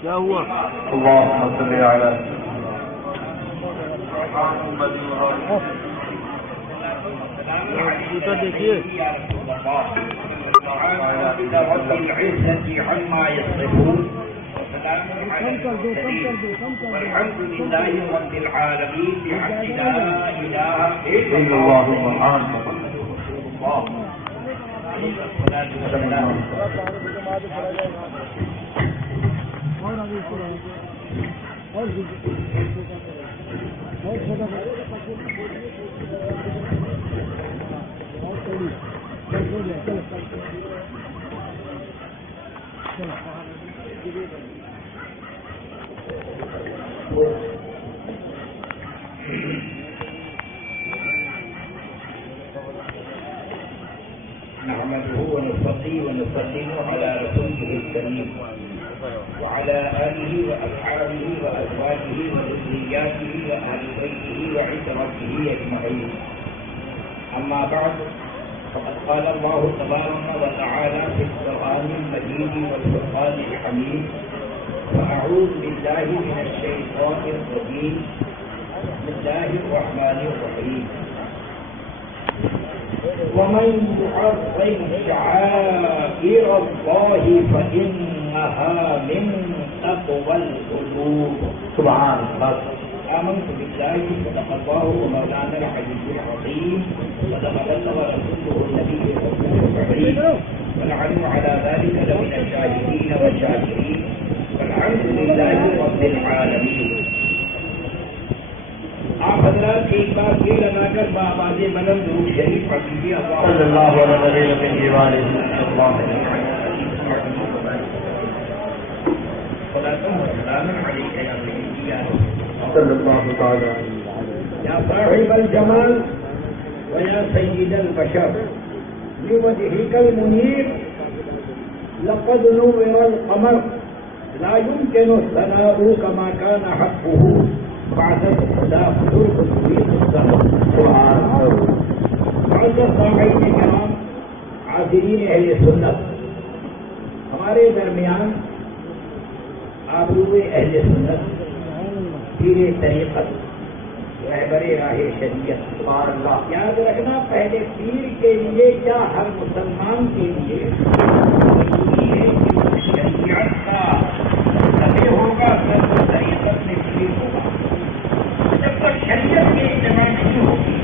کیا ہوا؟ اللهم صل على جوتا دیکھیے. رب العزة عما يصفون وسلام على المرسلين والحمد لله رب العالمين بحق لا إله إلا الله محمد رسول الله. نحمده ونصلي ونسلم على رسوله الكريم وعلى آله وأصحابه وأزواجه وذرياته وأهل بيته وعترته أجمعين. أما بعد فقد قال الله تبارك وتعالى في القرآن المجيد والفرقان الحميد: وأعوذ بالله من الشيطان الرجيم بسم الله الرحمن الرحيم. ومن يعظم شعائر الله فإنها من تقوى القلوب. سبحان الله. آمنت بالله صدق الله ومولانا العلي العظيم صدق الله ورسوله النبي الكريم ونحن على ذلك لمن الشاهدين والشاكرين والحمد لله رب العالمين. آپ حضرات ایک بار پھر لگا کر بآواز بلند درود شریف پڑھ لیجیے. صلی اللہ علیہ یا صاحب الجمال ویا سید البشر بوجهك المنير لقد نور القمر لا يمكن الثناء كما كان حقه بعد الخدا خلوق في السماء. معزز سامعین کرام، حاضرین اہل سنت، ہمارے درمیان آبرو اہل سنت، پیر طریقت، رہبر راہ شریعت، سبحان اللہ. یاد رکھنا، پہلے پیر کے لیے کیا ہر مسلمان کے لیے شریعت کا تبع ہوگا، سب طریقت میں پیر ہوگا. جب تک شریعت کی اتباع نہیں ہوگی،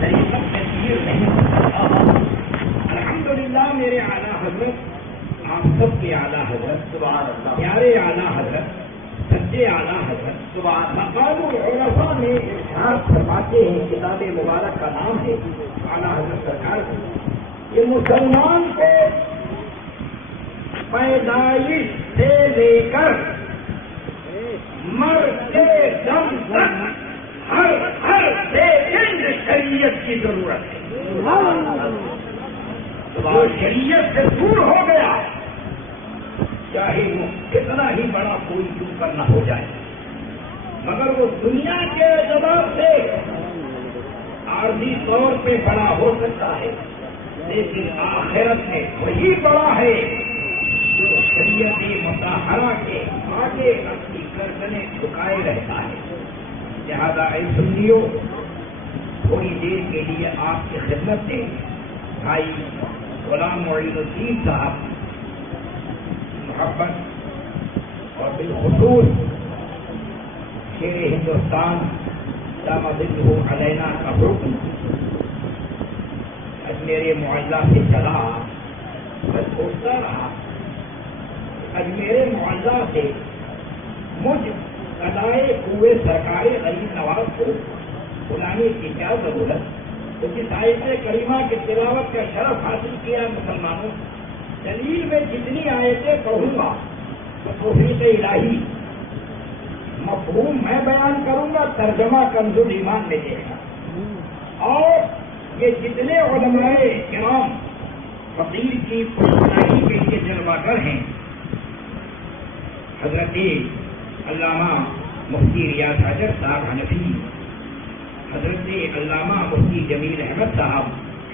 طریقت میں پیر نہیں ہوگا. الحمدللہ میرے اعلیٰ حضرت، آپ سب کے اعلیٰ حضرت، سبحان اللہ، پیارے اعلیٰ حضرت، سچے اعلیٰ حضرت، مقام العرفاء میں ارشاد فرماتے ہیں، کتاب مبارک کا نام ہے اعلیٰ حضرت سرکار کی، یہ مسلمان کو پیدائش سے لے کر مرتے دم تک ہر سیکنڈ شریعت کی ضرورت ہے. جو شریعت سے دور ہو گیا، چاہے وہ کتنا ہی بڑا کوئی کیوں کرنا ہو جائے، مگر وہ دنیا کے اعتبار سے عارضی طور پہ بڑا ہو سکتا ہے، لیکن آخرت میں وہی بڑا ہے جو شریعت مطہرہ کے آگے اپنی گردنیں جھکائے رہتا ہے. لہذا اے سنیو، تھوڑی دیر کے لیے آپ کی خدمت میں بھائی غلام معین الدین صاحب محبت اور بالخصوص شیر ہندوستان دامت علینا کا حکم اجمیر معلّہ سے چلا. میں سوچتا رہا، اجمیر معلّہ سے مجھ ادائے ہوئے سرکار غریب نواز کو بلانے کی کیا ضرورت؟ تو جس آیت کریمہ کی تلاوت کا شرف حاصل کیا مسلمانوں، دلیل میں جتنی آیتیں پڑھوں گا تو توفیق الہی مفہوم میں بیان کروں گا، ترجمہ کنز الایمان میں دے گا. اور یہ جتنے علماء کرام فقیر کی خوشبنائی کے لیے جلوہ گر ہیں، حضرت علامہ مفتی ریاض حجر صاحب حنفی، حضرت علامہ مفتی جمیل احمد صاحب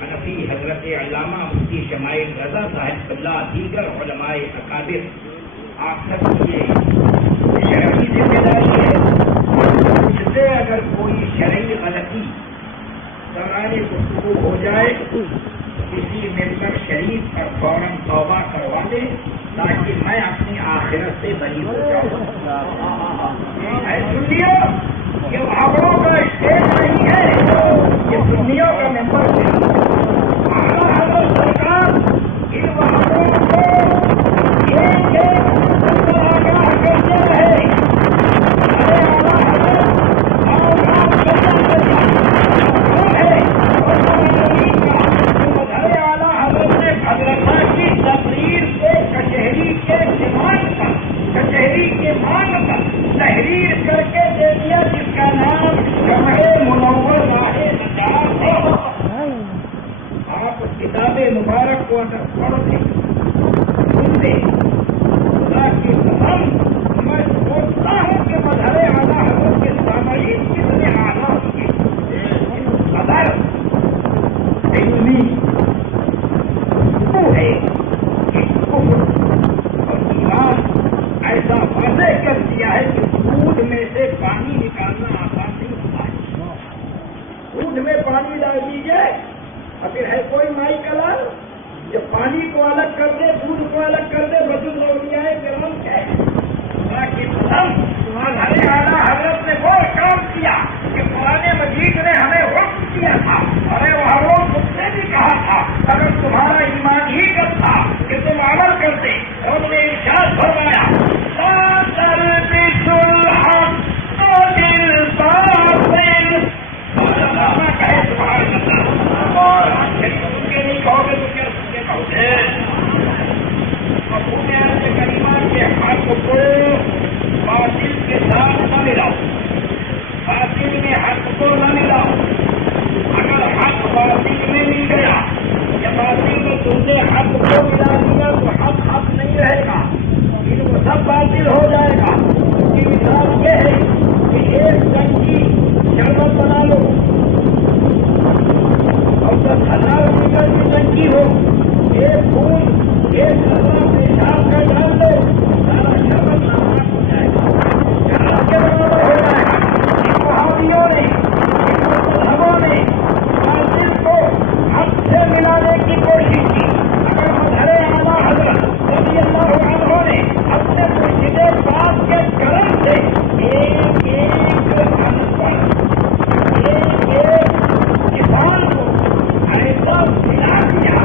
حنفی حضرت علامہ مفتی شمائل رضا صاحب اللہ دیگر علماء اکابر آپ سب کی یہ شرعی ذمہ داری ہے. اس سے اگر کوئی شرعی غلطی دوران گفتگو ہو جائے کسی ممبر شریف پر فوراً توبہ کروا دے تاکہ میں اپنی آخرت سے بری ہو جاؤں. سنیوں یہ وہابڑوں کا اسٹیج نہیں ہے, یہ سنیوں کا ممبر ہے. اعلیٰ حضرت سرکار ان وہابڑوں کو ایک آگاہ کرتے رہے. ارے اعلیٰ حضرت اور آپ ہے اور اعلیٰ حضرت نے حضرت کی تقریر سے کچہری کے دماغ پر کچہری کے مانگ پر تحریر کر کے دے دیا جس کا نام جمع منور راہ نجات ہے. آپ کتاب مبارک کو اگر پڑھتے سنتے خدا کی قسم میں سوچتا ہوں کہ مظہر اعلیٰ حضرت کے سامعین کتنے اعلیٰ ہوئے. قدر علمی وہ ہے کہ کفر اور ایمان ایسا واضح کر دیا ہے کہ دودھ میں سے پانی نکالنا آسان نہیں ہوتا ہے. دودھ میں پانی ڈال دیجیے اور پھر ہے کوئی مائی کلر جو پانی کو الگ کر دے دودھ کو الگ کر دے بجٹ ہو گیا ہے گرم ہے. کی قسم تمہارے اعلیٰ حضرت نے وہ کام کیا کہ قرآن مجید نے ہمیں وقت کیا تھا. ارے وہ خود سے بھی کہا تھا اگر تمہارا ایمان ہی کر تھا کہ تم عمل کرتے اور نے ارشاد فرمایا باطل کے ساتھ نہ ملاؤ, باطل میں حق کو نہ ملاؤ. اگر حق باطل میں مل گیا یا باطل میں تم نے حق کو ملا دیا تو حق نہیں رہے گا, ان کو سب باطل ہو جائے گا. اس کی مثال یہ ہے کہ ایک ٹنکی شربت بنا لو اور 10,000 لیٹر کی ٹنکی ہو, ایک پھول ایک قطرہ پیشاب کا ڈال دو سارا شربت ناراض ہو جائے گا, جہاز کے برابر ہو جائے گا. وہابیوں نے مذہبوں نے باطل کو حق سے ملانے کی کوشش کی. اگر مظہر اعلیٰ حضرت رضی اللہ عنہ نے اپنے مرشد پاک کے کرم سے ایک انپڑھ ایک کسان کو ایسا ملا دیا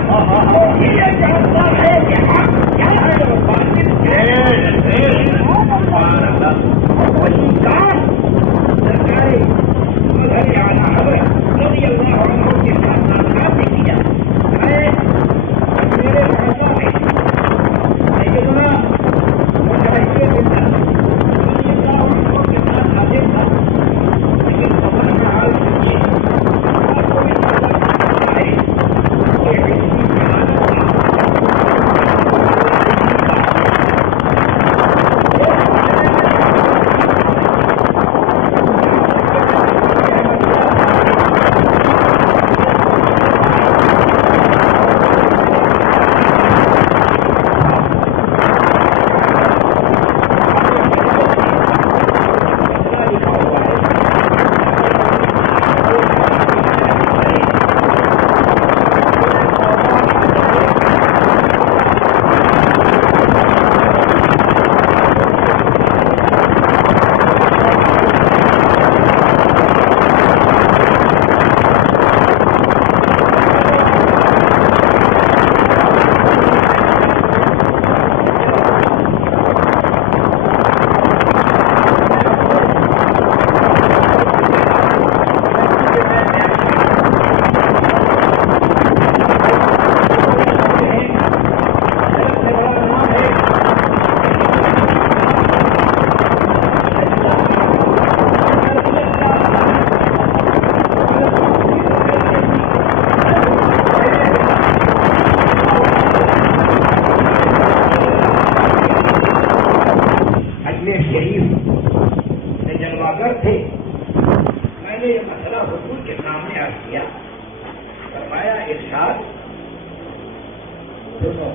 سنو،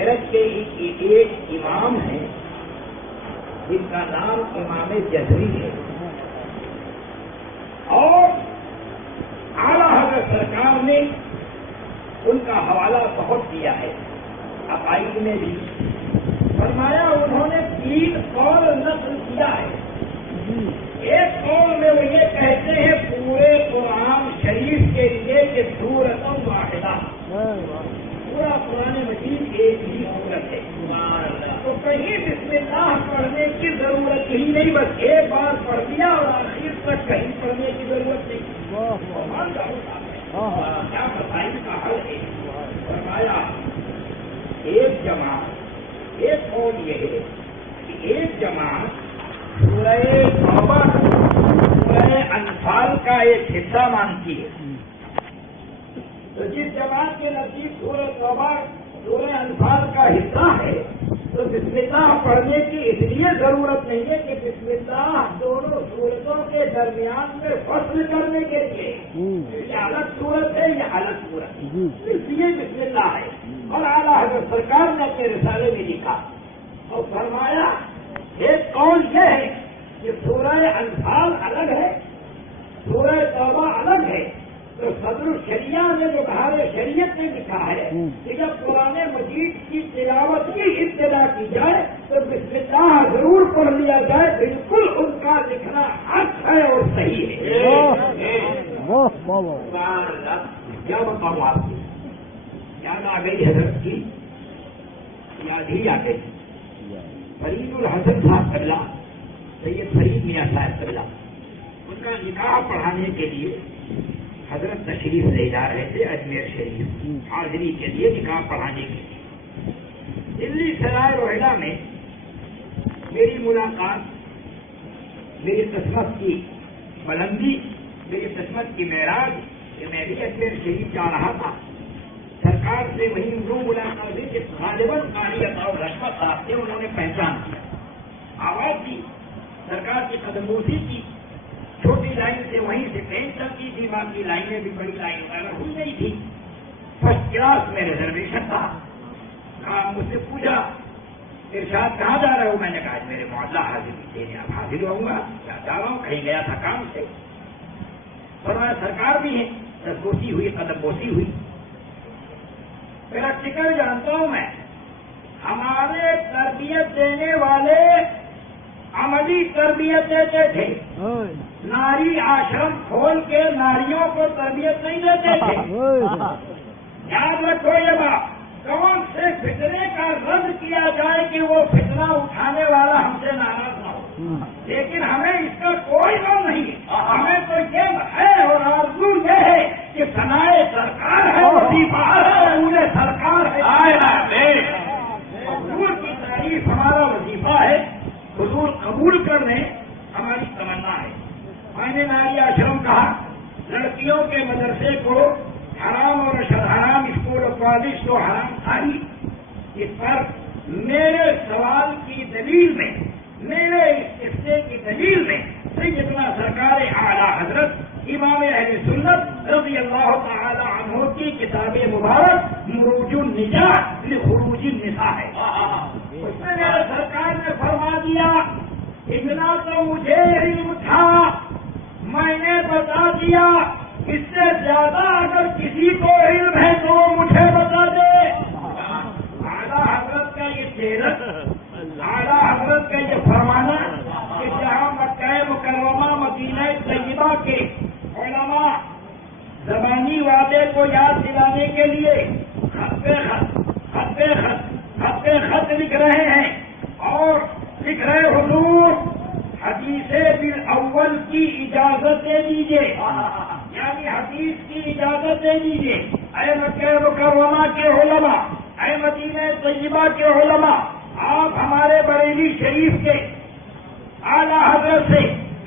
عرب کے ایک امام ہیں جن کا نام امام جزری ہے، اور اعلیٰ حضرت سرکار نے ان کا حوالہ بہت دیا ہے، عقائد میں بھی فرمایا انہوں نے 3 قول نقل کیا ہے۔ ایک قول میں وہ یہ کہتے ہیں پورے قرآن شریف کے لیے کہ سورۃ واحدہ، پورا قرآن مجید ایک ہی سورت ہے، تو کہیں بسم اللہ پڑھنے کی ضرورت ہی نہیں، بس ایک بار پڑھ دیا اور آخر تک کہیں پڑھنے کی ضرورت نہیں۔ کیا مسائل کا حل ہے؟ فرمایا ایک جماعت، ایک قول یہ ہے کہ ایک جماعت سورہ توبہ سورہ انفال کا ایک حصہ مانتی ہے، تو جس جماعت کے نزدیک سورہ توبہ سورہ انفال کا حصہ ہے تو بسم اللہ پڑھنے کی اس لیے ضرورت نہیں ہے کہ بسم اللہ دونوں سورتوں کے درمیان میں فصل کرنے کے لیے یہ الگ صورت ہے، یہ الگ صورت ہے، اس لیے بسم اللہ ہے۔ اور اعلیٰ حضرت سرکار نے اپنے رسالے میں لکھا اور فرمایا ایک قول یہ ہے کہ سورہ انفال الگ ہے، سورہ توبہ الگ ہے، تو صدر الشریعہ نے جو بہار شریعت میں لکھا ہے کہ جب قرآن مجید کی تلاوت کی ابتدا کی جائے تو بسم اللہ ضرور پڑھ لیا جائے، بالکل ان کا لکھنا حق ہے اور صحیح ہے۔ کیا بتاؤں آپ کو، یاد آ گئی حضرت کی، یاد ہی آ گئی فرید الحسن صاحب قبلہ، سید فرید میاں صاحب قبلہ، ان کا نکاح پڑھانے کے لیے حضرت تشریف لے جا رہے تھے اجمیر شریف حاضری کے لیے، نکاح پڑھانے کے لیے۔ دلی سرائے روہیلا میں میری ملاقات، میری قسمت کی بلندی، میری قسمت کی معراج کہ میں بھی اجمیر شریف جا رہا تھا، سرکار سے وہی ملاقات ہوئی کہ غالباً قاری عطا رحمت صاحب تھے، انہوں نے پہچان کیا، آواز دی، سرکار کی قدم بوسی کی، چھوٹی لائن سے وہیں سے ٹرین چلتی تھی، باقی لائنیں بھی بڑی لائن وغیرہ ہوئی نہیں تھی، فرسٹ کلاس میں ریزرویشن تھا۔ مجھ سے پوچھا ارشاد کہاں جا رہے ہو؟ میں نے کہا میرے معاملہ حاضری دینے اب حاضر ہوں گا، کیا جا رہا ہوں، کہیں گیا تھا کام سے۔ فرمایا سرکار بھی ہے، بوسی ہوئی، قدم بوسی ہوئی۔ میرا ٹکر جانتا ہوں میں، ہمارے تربیت دینے والے عملی تربیت دیتے تھے، ناری آشرم کھول کے ناریوں کو تربیت نہیں دیتے تھے۔ یاد رکھو یہ بات، کون سے فتنے کا رد کیا جائے کہ وہ فتنہ اٹھانے والا ہم سے ناراض نہ ہو، لیکن ہمیں اس کا کوئی غم نہیں، ہمیں تو یہ ہے اور آرزو یہ ہے کہ ثنائے سرکار ہے، وظیفہ ہے، پورے سرکار ہے، حضور کی تعریف ہمارا وظیفہ ہے، حضور قبول کرنے ہماری تمنا ہے۔ میں نے ناری آشرم کہا، لڑکیوں کے مدرسے کو حرام اور حرام اسکول اور کالج کو حرام تھاری، اس پر میرے سوال کی دلیل میں، میرے اس قصے کی دلیل میں سیدنا سرکار اعلیٰ حضرت امام اہل سنت رضی اللہ تعالی عنہ کی کتاب مبارک مروج النجات لخروج النساء ہے۔ اس میں میرے سرکار نے فرما دیا، اتنا تو مجھے علم تھا، میں نے بتا دیا، اس سے زیادہ اگر کسی کو علم ہے تو وہ مجھے بتا دے۔ اعلیٰ حضرت کا یہ سیرت، اعلیٰ حضرت کا یہ فرمانا کہ جہاں مکہ مکرمہ مدینہ طیبہ کے علماء زبانی وعدے کو یاد دلانے کے لیے خط لکھ رہے ہیں اور لکھ رہے حضور حدیث بالاول کی اجازت دے دیجیے، یعنی حدیث کی اجازت دے دیجیے، اے مکہ مکرمہ کے علماء، اے مدینہ طیبہ کے علماء، آپ ہمارے بریلی شریف کے اعلیٰ حضرت سے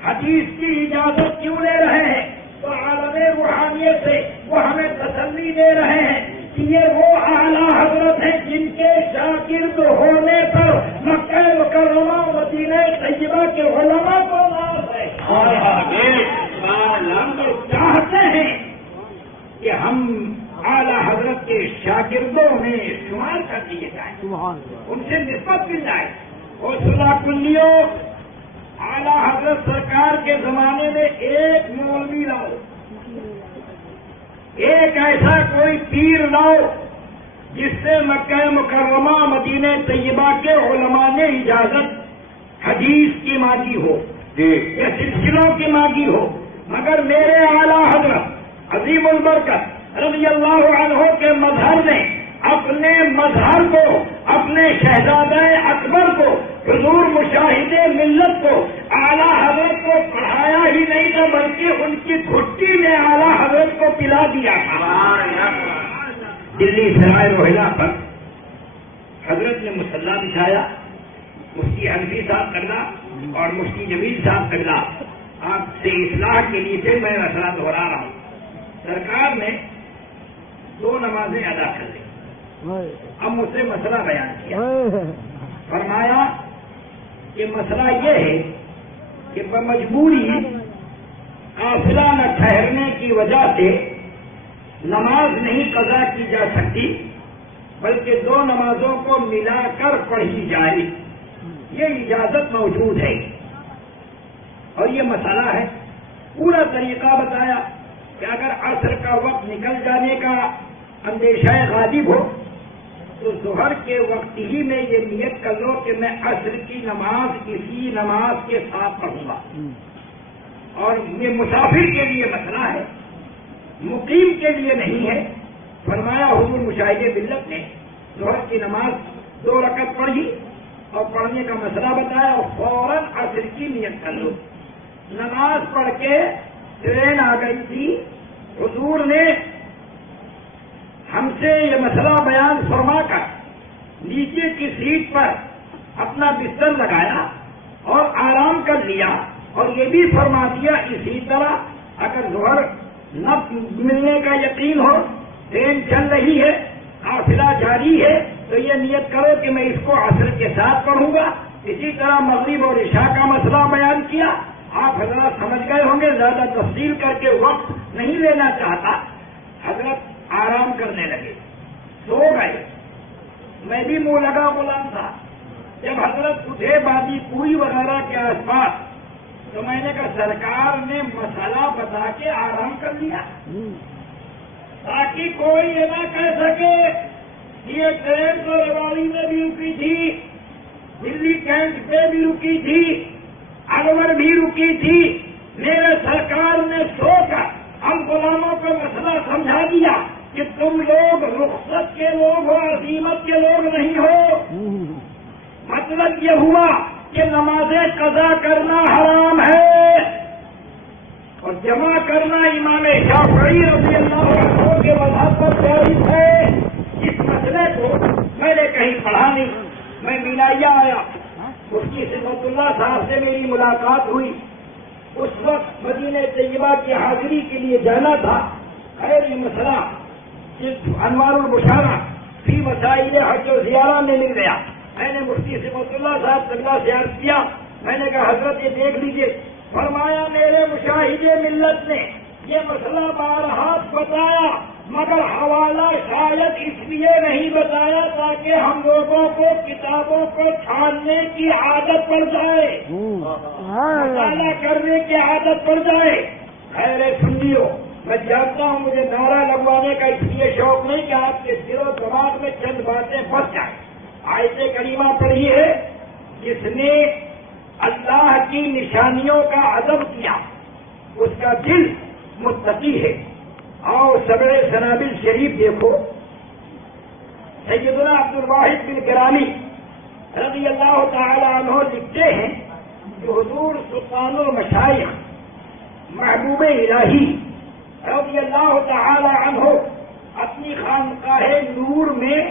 حدیث کی اجازت کیوں لے رہے ہیں؟ تو عالم روحانیت سے وہ ہمیں تسلی دے رہے ہیں کہ یہ وہ اعلیٰ حضرت ہیں جن کے شاگرد ہونے پر مکہ مکرمہ مدینہ طیبہ کے علماء کو ناز ہے، ہم چاہتے ہیں کہ ہم اعلیٰ حضرت کے شاگرد شاگردوں میں شمار کر دیے جائیں، ان سے نسبت مل جائے۔ حوصلہ کلیو، اعلیٰ حضرت سرکار کے زمانے میں ایک مولوی لاؤ، ایک ایسا کوئی پیر لاؤ جس سے مکہ مکرمہ مدینہ طیبہ کے علماء نے اجازت حدیث کی مانگی ہو یا سلسلوں کی مانگی ہو، مگر میرے اعلیٰ حضرت عظیم البرکت رضی اللہ عنہ کے مظہر نے اپنے مظہر کو، اپنے شہزادہ اکبر کو، حضور مشاہد ملت کو، اعلیٰ حضرت کو پڑھایا ہی نہیں تھا بلکہ ان کی گھٹی نے اعلیٰ حضرت کو پلا دیا تھا۔ دلی سرائے روہیلا پر حضرت نے مصلی بچھایا، مفتی حنفی صاحب کرنا اور مفتی جمیل صاحب کرنا آپ سے اصلاح کے لیے پھر میں مسئلہ دہرا رہا ہوں۔ سرکار نے 2 نمازیں ادا کر لی، اب مجھ سے مسئلہ بیان کیا، فرمایا کہ مسئلہ یہ ہے کہ بمجبوری قافلہ نہ ٹھہرنے کی وجہ سے نماز نہیں قضا کی جا سکتی بلکہ 2 نمازوں کو ملا کر پڑھی جائے، یہ اجازت موجود ہے اور یہ مسئلہ ہے۔ پورا طریقہ بتایا کہ اگر عصر کا وقت نکل جانے کا اندیشہ غالب ہو تو ظہر کے وقت ہی میں یہ نیت کر لو کہ میں عصر کی نماز اسی نماز کے ساتھ پڑھوں گا، اور یہ مسافر کے لیے مسئلہ ہے، مقیم کے لیے نہیں ہے۔ فرمایا حضور مشاہد ملت نے ظہر کی نماز 2 رکعت پڑھی اور پڑھنے کا مسئلہ بتایا اور فوراً عصر کی نیت کر لو۔ نماز پڑھ کے ٹرین آ گئی تھی، حضور نے ہم سے یہ مسئلہ بیان فرما کر نیچے کی سیٹ پر اپنا بستر لگایا اور آرام کر لیا، اور یہ بھی فرما دیا اسی طرح اگر ظہر نہ ملنے کا یقین ہو، ٹرین چل رہی ہے، قافلہ جاری ہے، تو یہ نیت کرو کہ میں اس کو عصر کے ساتھ پڑھوں گا۔ اسی طرح مغرب اور عشاء کا مسئلہ بیان کیا، آپ حضرات سمجھ گئے ہوں گے، زیادہ تفصیل کر کے وقت نہیں لینا چاہتا۔ حضرت آرام کرنے لگے، سو گئے، میں بھی منہ لگا غلام تھا۔ جب حضرت اٹھے بادی پوری وغیرہ کے آس پاس تو میں نے کہا سرکار نے مسئلہ بتا کے آرام کر لیا تاکہ کوئی یہ نہ کہہ سکے یہ ٹرین تو ریواڑی میں بھی رکی تھی، دلی کینٹ پہ بھی رکی تھی، اغور بھی رکی تھی، میرے سرکار نے سو کر ہم غلاموں کو مسئلہ سمجھا دیا کہ تم لوگ رخصت کے لوگ ہو، عزیمت کے لوگ نہیں ہو۔ مطلب یہ ہوا کہ نمازیں قضا کرنا حرام ہے اور جمع کرنا امام شافعی رضی اللہ عنہ کے مذہب پر جائز ہے۔ اس مسئلے کو میں نے کہیں پڑھا نہیں، میں مینائیا آیا، مفتی صفت اللہ صاحب سے میری ملاقات ہوئی، اس وقت مدینہ طیبہ کی حاضری کے لیے جانا تھا۔ خیر یہ مسئلہ انوار البشارہ فی مسائل حج و زیارہ میں مل گیا، میں نے مفتی صفت اللہ صاحب تنگا سے عرض کیا، میں نے کہا حضرت یہ دیکھ لیجیے۔ فرمایا میرے مشاہد ملت نے یہ مسئلہ بارہا بتایا مگر حوالہ شاید اس لیے نہیں بتایا تاکہ ہم لوگوں کو کتابوں کو چھاننے کی عادت پڑ جائے، مطالعہ کرنے کی عادت پڑ جائے۔ خیر سنیو، میں جانتا ہوں مجھے نعرہ لگوانے کا اس لیے شوق نہیں کہ آپ کے دل و دماغ میں چند باتیں بچ جائیں۔ آیت کریمہ پڑھی ہے، جس نے اللہ کی نشانیوں کا ادب کیا اس کا دل متقی ہے۔ اور سبع سنابل شریف دیکھو، سیدنا عبد الواحد بن کرامی رضی اللہ تعالی عنہ لکھتے ہیں کہ حضور سلطان المشائخ محبوب الہی رضی اللہ تعالی عنہ اپنی خانقاہ نور میں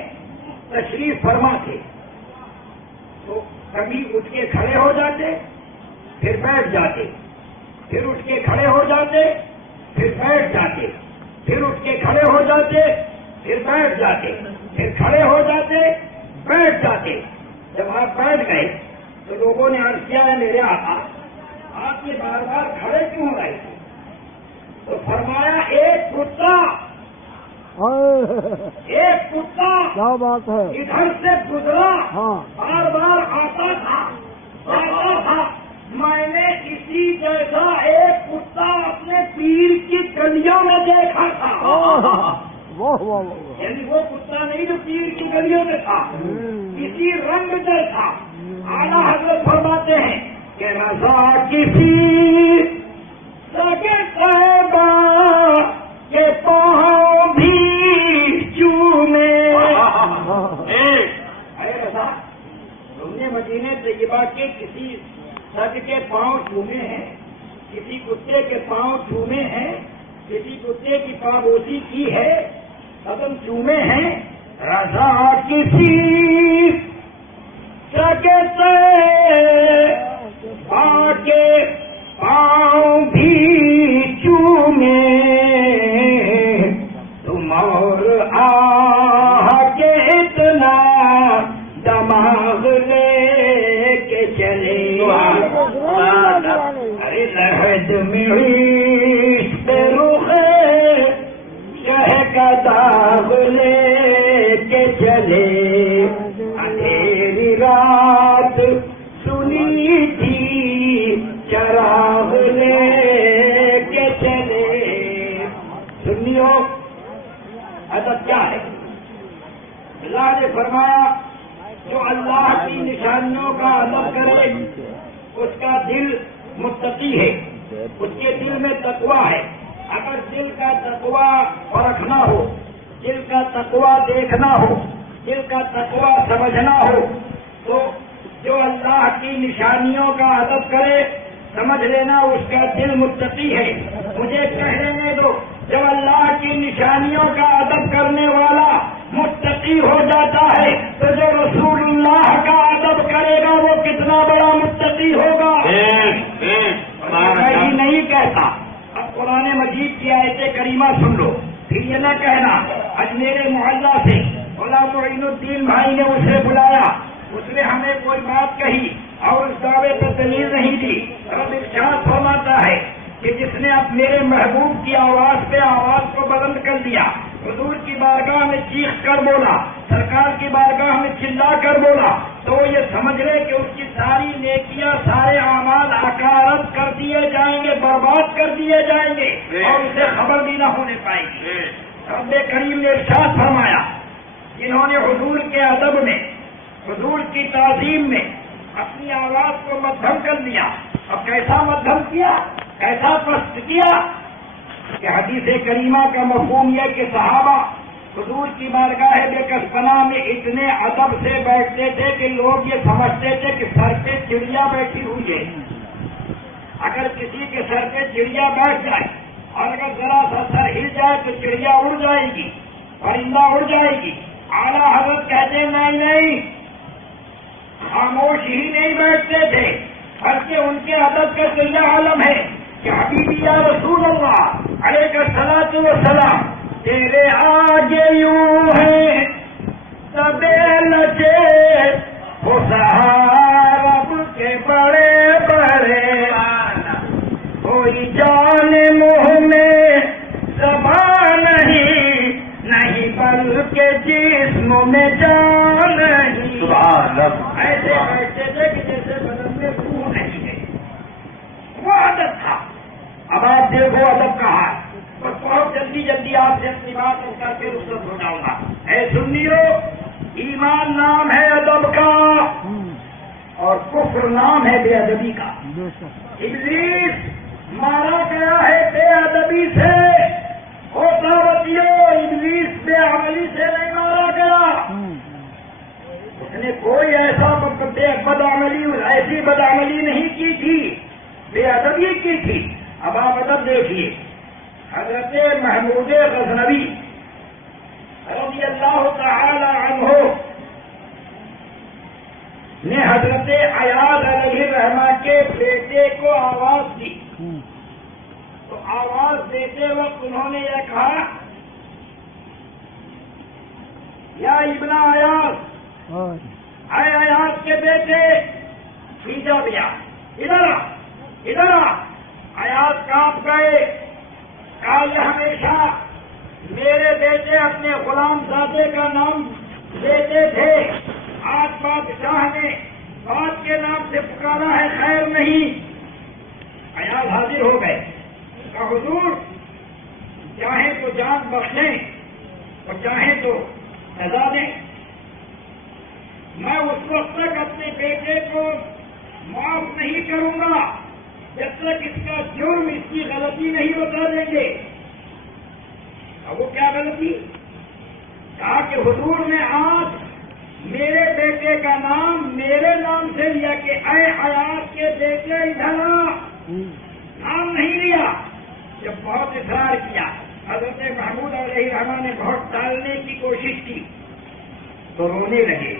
تشریف فرما تھے تو کبھی اٹھ کے کھڑے ہو جاتے، پھر بیٹھ جاتے، پھر اٹھ کے کھڑے ہو جاتے، پھر بیٹھ جاتے، پھر اٹھ کے کھڑے ہو جاتے، پھر بیٹھ جاتے، پھر کھڑے ہو جاتے، بیٹھ جاتے۔ جب آپ بیٹھ گئے تو لوگوں نے عرض کیا ہے میرے آقا آپ یہ بار بار کھڑے کیوں ہو رہے تھے؟ تو فرمایا ایک کتا ایک کتا کیا بات ہے. ادھر سے گزرا، ہاں بار بار آتا تھا جاتا تھا. میں نے اسی جیسا ایک کتا اپنے پیر کی گلیوں میں دیکھا تھا. واہ واہ واہ. یعنی وہ کتا نہیں جو پیر کی گلیوں میں تھا، اسی رنگ میں تھا. اعلیٰ حضرت فرماتے ہیں کہ رضا کسی سگے صاحبہ کے پاؤں بھی چومے. ارے رضا، تم نے مدینے طیبہ کے کسی سگ کے پاؤں چومے ہیں، کسی کتے کے پاؤں چومے ہیں، کسی کتے کی پابوسی کی ہے، قدم چومے ہیں. رضا کسی سگے صاحبہ کے پاؤں بھی چومے، تم اور کے اتنا دماغ لے کے چلے. ارے لہد میں رخ شہ کا داغ لے کے چلے. اندھیری رات سنی تھی چراغ لے کے چلے. سنیو ادب کیا ہے؟ اللہ نے فرمایا جو اللہ کی نشانیوں کا ادب کرے اس کا دل متقی ہے، اس کے دل میں تقویٰ ہے. اگر دل کا تقویٰ پرکھنا ہو، دل کا تقویٰ دیکھنا ہو، دل کا تقویٰ سمجھنا ہو تو جو اللہ کی نشانیوں کا ادب کرے سمجھ لینا اس کا دل متقی ہے. مجھے کہہ لینے دو، جب اللہ کی نشانیوں کا ادب کرنے والا متقی ہو جاتا ہے تو جو رسول اللہ کا ادب کرے گا وہ کتنا بڑا متقی ہوگا. میں ہی نہیں کہتا، اب قرآن مجید کی آیت کریمہ سن لو، پھر یہ نہ کہنا اجمیر محلہ سے غلام معین الدین بھائی نے اسے بلایا، اس نے ہمیں کوئی بات کہی اور اس دعوے پہ دلیل نہیں دی. رب ارشاد فرماتا ہے کہ جس نے اب میرے محبوب کی آواز پہ آواز کو بلند کر دیا، حضور کی بارگاہ میں چیخ کر بولا، سرکار کی بارگاہ میں چلا کر بولا، تو یہ سمجھ لے کہ اس کی ساری نیکیاں، سارے اعمال حقارت کر دیے جائیں گے، برباد کر دیے جائیں گے اور اسے خبر بھی نہ ہونے پائے گی. رب کریم نے ارشاد فرمایا جنہوں نے حضور کے ادب میں، حضور کی تعظیم میں اپنی آواز کو مدھم کر دیا. اب کیسا مدھم کیا، کیسا پست کیا کہ حدیث کریمہ کا مفہوم یہ کہ صحابہ حضور کی بارگاہ بے کسپنا میں اتنے ادب سے بیٹھتے تھے کہ لوگ یہ سمجھتے تھے کہ سر پہ چڑیا بیٹھی ہوئی ہے. اگر کسی کے سر پہ چڑیا بیٹھ جائے اور اگر ذرا سا سر ہل جائے تو چڑیا اڑ جائے گی، پرندہ اڑ جائے گی. اعلیٰ حضرت کہتے ہیں نہیں، خاموش ہی نہیں بیٹھتے تھے، بلکہ ان کے ادب کا تو یہ عالم ہے کہ حبیبی یا رسول اللہ علیہ الصلوۃ والسلام تیرے آگے یوں ہے سبے لچے وہ صحاب کے بڑے بڑے، کوئی جان منہ میں زبان نہیں بلکہ جسم میں جان نہیں. ایسے بیٹھتے تھے کہ جیسے بدن میں خون نہیں ہے. وہ عادت تھا. اب آپ دیکھو ادب کہا ہے، اور بہت جلدی جلدی آپ سے اپنی بات کر کے رخصت ہو جاؤں گا. اے سنیو، ایمان نام ہے ادب کا اور کفر نام ہے بے ادبی کا. ابلیس مارا گیا ہے بے ادبی سے، ہوتا بتیو ابلیس بے عملی سے نہیں مارا گیا. اس نے کوئی ایسا بدعملی، ایسی بدعملی نہیں کی تھی، بے ادبی کی تھی. اب آپ ادب دیکھیے، حضرت محمود غزنوی رضی اللہ تعالی عنہ نے حضرت ایاز علیہ الرحمہ کے بیٹے کو آواز دی. تو آواز دیتے وقت انہوں نے یہ کہا، یا ابن ایاز، اے ایاز کے بیٹے، کھینچا دیا، ادھر آ ادھر آ. ایاز کانپ گئے، کہا یہ ہمیشہ میرے بیٹے اپنے غلام زادے کا نام لیتے تھے، آج بادشاہ نے بات کے نام سے پکارا ہے، خیر نہیں۔ عیاض حاضر ہو گئے، کہا حضور چاہیں تو جان بخشیں اور چاہیں تو سزا دیں، میں اس وقت تک اپنے بیٹے کو معاف نہیں کروں گا جب تک اس کا جرم، اس کی غلطی نہیں بتا دیں گے۔ اب وہ کیا غلطی؟ کہا کہ حضور نے آج میرے بیٹے کا نام میرے نام سے لیا کہ اے عیاض کے بیٹے ادھر آ، نام نہیں لیا۔ جب بہت اصرار کیا، حضرت محمود علیہ السلام نے بہت ٹالنے کی کوشش کی تو رونے لگے۔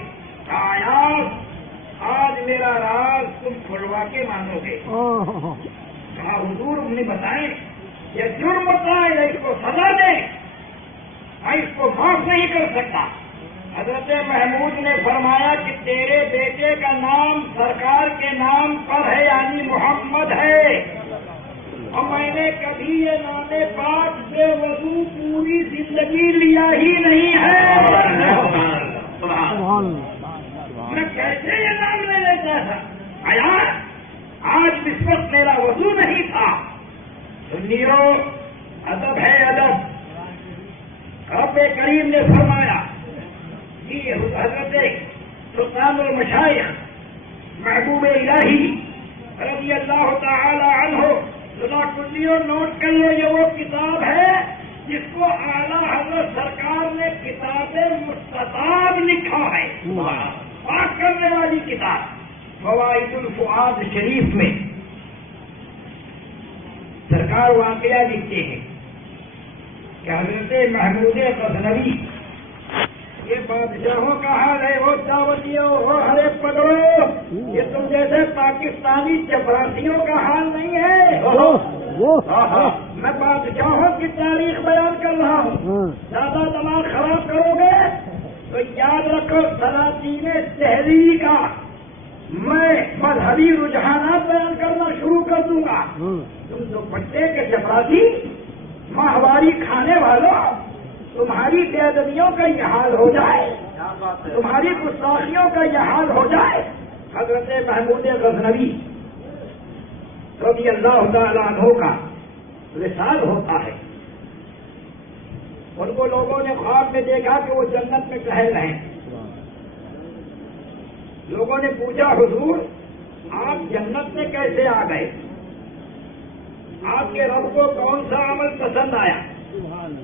عیاض آج میرا راز تم کھلوا کے مانو گے۔ کہا حضور نے بتائیں یہ جرم بتائیں یا اس کو سزا دیں، میں اس کو معاف نہیں کر سکتا۔ حضرت محمود نے فرمایا کہ تیرے بیٹے کا نام سرکار کے نام پر ہے، یعنی محمد ہے، اور میں نے کبھی یہ نام پاک بے وضو پوری زندگی لیا ہی نہیں ہے۔ میں کیسے یہ نام لے لیتا تھا؟ آج اس وقت میرا وضو نہیں تھا۔ سنیو، ادب ہے ادب۔ رب کریم نے فرمایا کہ حضرت سلطان المشائخ محبوب الہی رضی اللہ تعالی عنہ، ذرا کلیوں نوٹ کر لو، یہ وہ کتاب ہے جس کو اعلیٰ حضرت سرکار نے کتاب مستطاب لکھا ہے، پاک کرنے والی کتاب۔ فوائد الفؤاد شریف میں سرکار واقعہ لکھتے ہیں کہ حضرت محمود غزنوی، یہ بادشاہوں کا حال ہے، وہ دعوتیوں، وہ ہرے پگڑوں، یہ تم جیسے پاکستانی چپراسیوں کا حال نہیں ہے۔ میں بادشاہوں کی تاریخ بیان کر رہا ہوں، زیادہ دماغ خراب کرو گے تو یاد رکھو سلاطین دہلی کا میں مذہبی رجحانات بیان کرنا شروع کر دوں گا۔ تم دوپٹے کے چپراسی، ماہواری کھانے والوں، تمہاری بے ادبیوں کا یہ حال ہو جائے، تمہاری گستاخیوں کا یہ حال ہو جائے۔ حضرت محمود غزنوی رضی اللہ تعالیٰ عنہ کا وصال ہوتا ہے، ان کو لوگوں نے خواب میں دیکھا کہ وہ جنت میں ٹہل رہے ہیں۔ لوگوں نے پوچھا حضور آپ جنت میں کیسے آ گئے؟ آپ کے رب کو کون سا عمل پسند آیا؟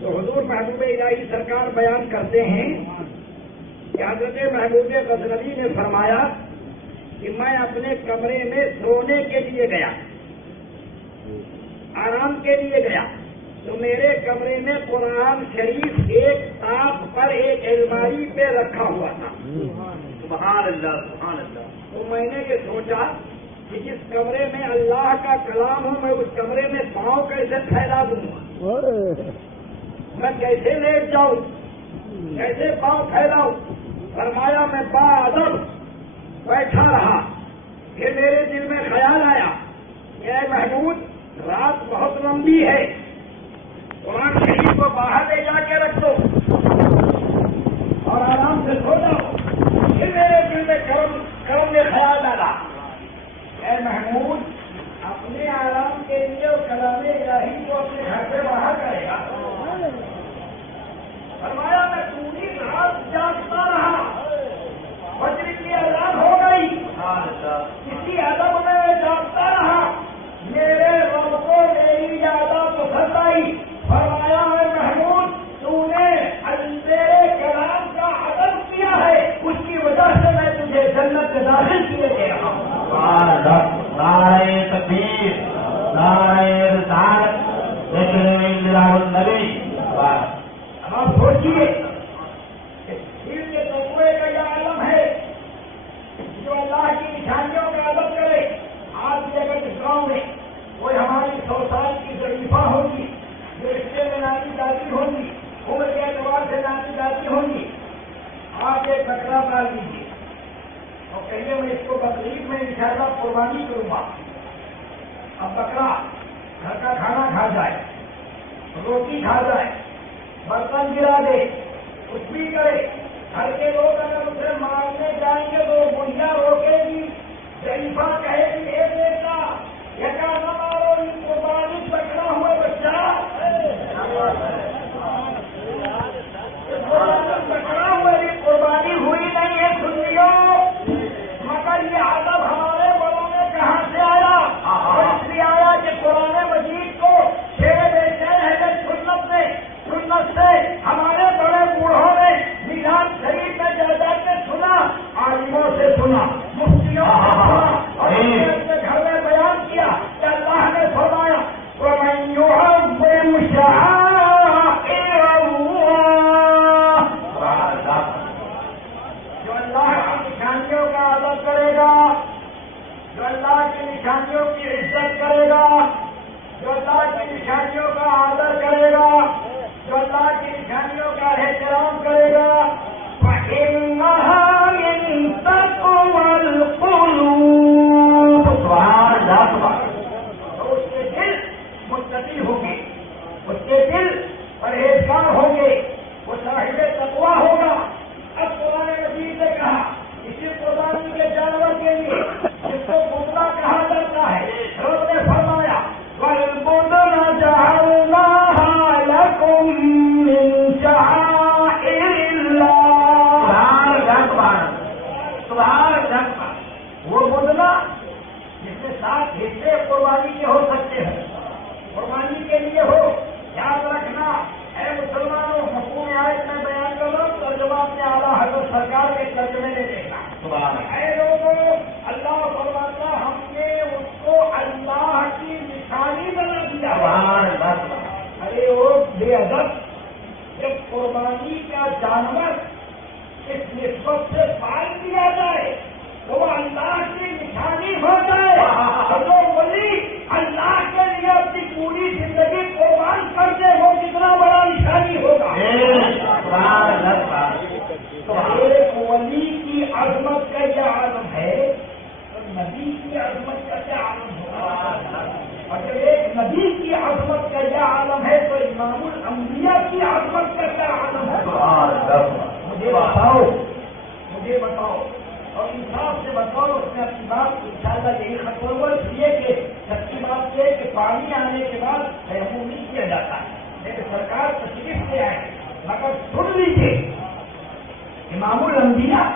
تو حضور محبوب الہی سرکار بیان کرتے ہیں کہ حضرت محمود غزنوی نے فرمایا کہ میں اپنے کمرے میں سونے کے لیے گیا، آرام کے لیے گیا، تو میرے کمرے میں قرآن شریف ایک تاپ پر ایک الماری پہ رکھا ہوا تھا۔ سبحان اللہ سبحان اللہ۔ تو میں نے یہ سوچا کہ جس کمرے میں اللہ کا کلام ہو، میں اس کمرے میں پاؤں کیسے پھیلا دوں، میں کیسے لیٹ جاؤں، کیسے پاؤں پھیلاؤں؟ فرمایا میں باادب بیٹھا رہا، پھر میرے دل میں خیال آیا کہ اے محمود رات بہت لمبی ہے، قرآن شریف کو باہر لے جا کے رکھ دو اور آرام سے سو جاؤ۔ پھر میرے دل میں کرم نے خیال ڈالا، اے محمود اپنے آرام کے لیے اور کلام الہی کو اپنے گھر سے باہر کرے گا؟ فرمایا میں پوری رات جاگتا رہا، فجر کی اذان ہو گئی، اسی ادب میں جاگتا رہا، میرے رب کو میری زیادہ پسند آئی۔ فرمایا اے محمود تو نے میرے کلام کا ادب کیا ہے، اس کی وجہ سے میں تجھے جنت میں داخل کیے گیا ہوں۔ نعرہ تکبیر، نعرہ رسالت، النبی۔ اب آپ سوچیے دل کے تقوی کا یہ عالم ہے جو اللہ کی نشانیوں کا ادب کرے۔ آج بھی اگر اس گاؤں میں کوئی ہماری 100 سال کی ضعیفہ ہوگی، جو رشتے میں نانی دادی ہوگی، عمر کے اعتبار سے نانی دادی ہوگی، آپ ایک بکرا پال لیجیے اور کہیے میں اس کو بقرعید میں انشاءاللہ قربانی کروں گا۔ اب بکرا گھر کا کھانا کھا جائے، روٹی کھا جائے، برتن گرا دے، کچھ بھی کرے، گھر کے لوگ اگر اسے مارنے جائیں گے تو بڑھیا روکے گی، شریفہ کہے گی اے بیٹا یہ کا نہ مارو، یہ قربانی پکڑا ہوا بچہ پکڑا ہوا، یہ قربانی ہوئی نہیں ہے سنیو، مگر یہ ادب ہمارے بڑوں میں کہاں سے آیا؟ اس لیے آیا کہ قرآن مجید کو شیر بیچے ہیں سنت سے ہمارے بڑے بوڑھوں نے میلاد شریف میں جا جا کے سنا، عالموں سے سنا، مفتیوں سے سنا، اور اپنے گھر میں بیان کیا کہ اللہ نے فرمایا وَمَن يُعَظِّمْ شَعَائِرَ اللَّهِ، جو اللہ کی نشانیوں کا ادب کرے گا، جو اللہ کی نشانیوں کی عزت کرے گا، جو اللہ کی نشانیوں کا آدر کرے گا، جو اللہ کی نشانیوں کا احترام کرے گا، فَإِنَّهَا مِن تَقْوَى الْقُلُوبِ، تو اس کے دل متقی ہوں گے، اس کے دل پرہیزگار ہوں گے، وہ صاحب تقویٰ ہوگا۔ اب قرآن مجید نے کہا اسی قربانی کے جانور کے لیے جس کو بندہ کہا جاتا ہے، رب نے فرمایا وَالْبُدْنَ جَعَلْنَاهَا لَكُم مِّن شَعَائِرِ اللَّهِ، وہ بدنا جس میں 7 حصے قربانی کے ہو سکتے ہیں، قربانی کے لیے ہو، یاد رکھنا اے مسلمانوں، مفہوم آیت میں بیان کر رہا ہوں، ترجمہ اپنے اعلیٰ حضرت سرکار کے ترجمے میں دیکھنا۔ اے لوگوں، اللہ فرماتا ہم نے اس کو اللہ کی نشانی بنا دیا۔ ارے وہ بے ادب، جب قربانی کا جانور اس نسبت سے پال دیا جائے تو وہ اللہ کی نشانی ہو جائے، اور جو ولی اللہ کے لیے اپنی پوری زندگی قربان کر دے وہ کتنا بڑا نشانی ہوگا۔ ایک ولی کی عظمت کا کیا عالم ہے، نبی کی عظمت کا کیا عالم ہوگا، اور جب ایک نبی کی عظمت کا کیا عالم ہے تو امام الانبیاء کی عظمت کا کیا عالم ہے؟ مجھے بتاؤ اور انصاف سے بتاؤ، اس نے اپنی بات انشاءاللہ یہی ختم ہوا، اس لیے کہ سچی بات یہ ہے کہ پانی آنے کے بعد تیمم نہیں کیا جاتا ہے، لیکن سرکار تشریف سے آئے، مگر سن لیجیے امام الانبیاء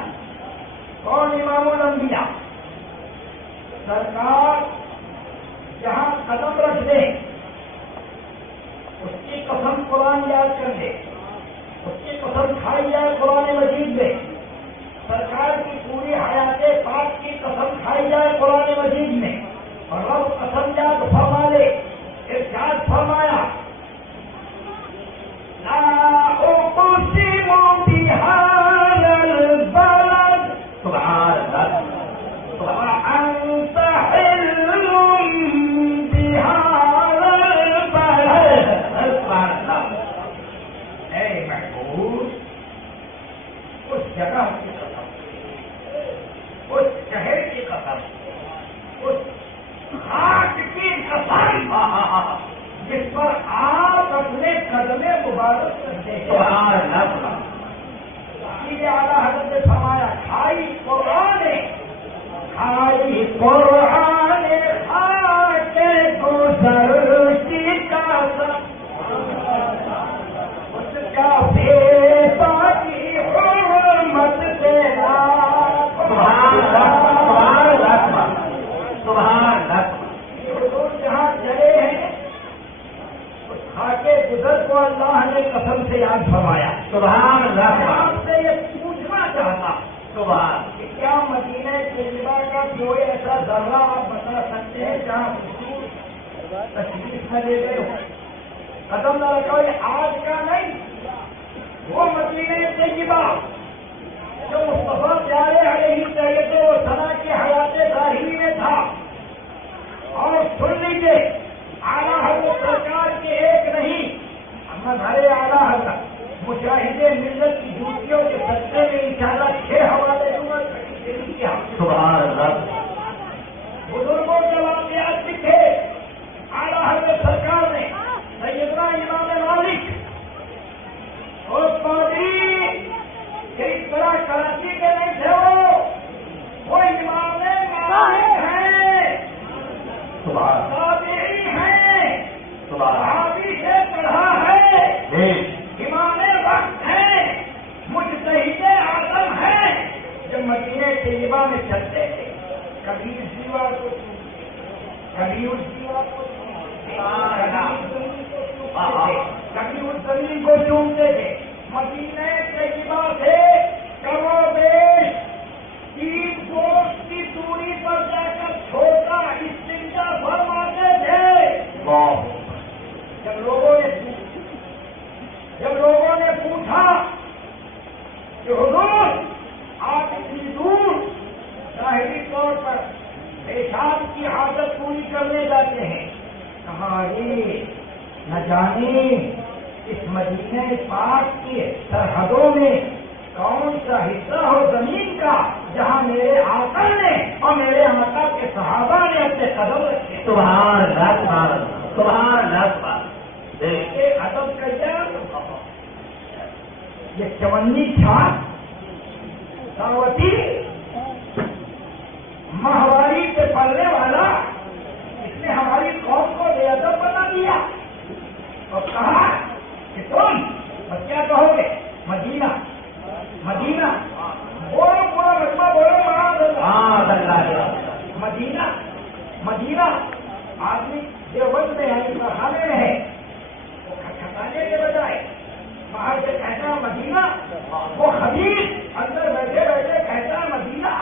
کون؟ امام الانبیاء سرکار جہاں قدم رکھ دے اس کی قسم قرآن یاد کر لے، اس کی قسم کھائی جائے قرآن مجید میں، سرکار کی پوری حیات پاک کی قسم کھائی جائے قرآن مجید میں، اور رب قسم یاد فرما لے، ارشاد فرمایا لا اقسم بهذا البلد وانت حل بهذا البلد، اے محبوب اس جگہ کی قسم، اس شہر کی قسم، اس خاک کی قسم جس پر آپ اپنے قدم مبارک کرتے ہیں، اعلیٰ حضرت نے فرمایا کھائی قرآن، کھائی قرآن خاک گزر کی قسم، اس کا بیٹا کی حرمت دینا، جہاں چلے ہیں اس خاکے گزر کو اللہ نے قسم سے یاد فرمایا۔ آپ سے یہ پوچھنا چاہتا کہ کیا مدینہ طیبہ کا کوئی ایسا ذرہ آپ بتا سکتے ہیں جہاں حضور تشریف میں لے گئے ہو، قدم نہ رکھو، یہ آج کا نہیں، وہ مدینہ طیبہ جو مصطفیٰ پیارے علیہ السلام و سنا کی حیات ظاہری میں تھا۔ اور سن لیجیے اعلیٰ حضرت سرکار کے ایک نہیں، ہمارے اعلیٰ حضرت مجاہد ملت کی ڈیوٹیوں کے سلسلے میں انشاءاللہ 6 حوالے دوں گا، بزرگوں کے واقعات لکھے اعلیٰ حضرت سرکار نے۔ سیدنا امام مالک مدینہ طیبہ میں چلتے تھے، کبھی اس دیوار کو چومتے کبھی اس دیوار کو کبھی اس زمین کو چومتے تھے۔ مدینہ طیبہ سے کم و بیش 3 کوس کی دوری پر جا کر چھوٹا استنجا فرماتے تھے۔ جب لوگوں نے پوچھا کہ حضور آپ اتنی دور ظاہری طور پر پیشاب کی حاجت پوری کرنے جاتے ہیں، کہا نہ جانے اس مدینہ پاک کی سرحدوں میں کون سا حصہ ہو زمین کا جہاں میرے آقا نے اور میرے آقا کے صحابہ نے اپنے قدم رکھے۔ سبحان اللہ، سبحان اللہ۔ دیکھیے ادب کا کیا یہ چونی چھاٹ دعوتی ماہواری سے پڑھنے والا، اس نے ہماری قوم کو بے ادب بنا دیا اور کہا کہ تم اور کیا کہو گے؟ مدینہ مدینہ بولو، پورا مجمع بولو، مدینہ مدینہ۔ آدمی دیوبند میں یعنی کارخانے میں ہے، وہ کھٹکھٹانے کے بجائے باہر سے کہتا مدینہ، وہ خبیث اندر بیٹھے بیٹھے کہتا مدینہ،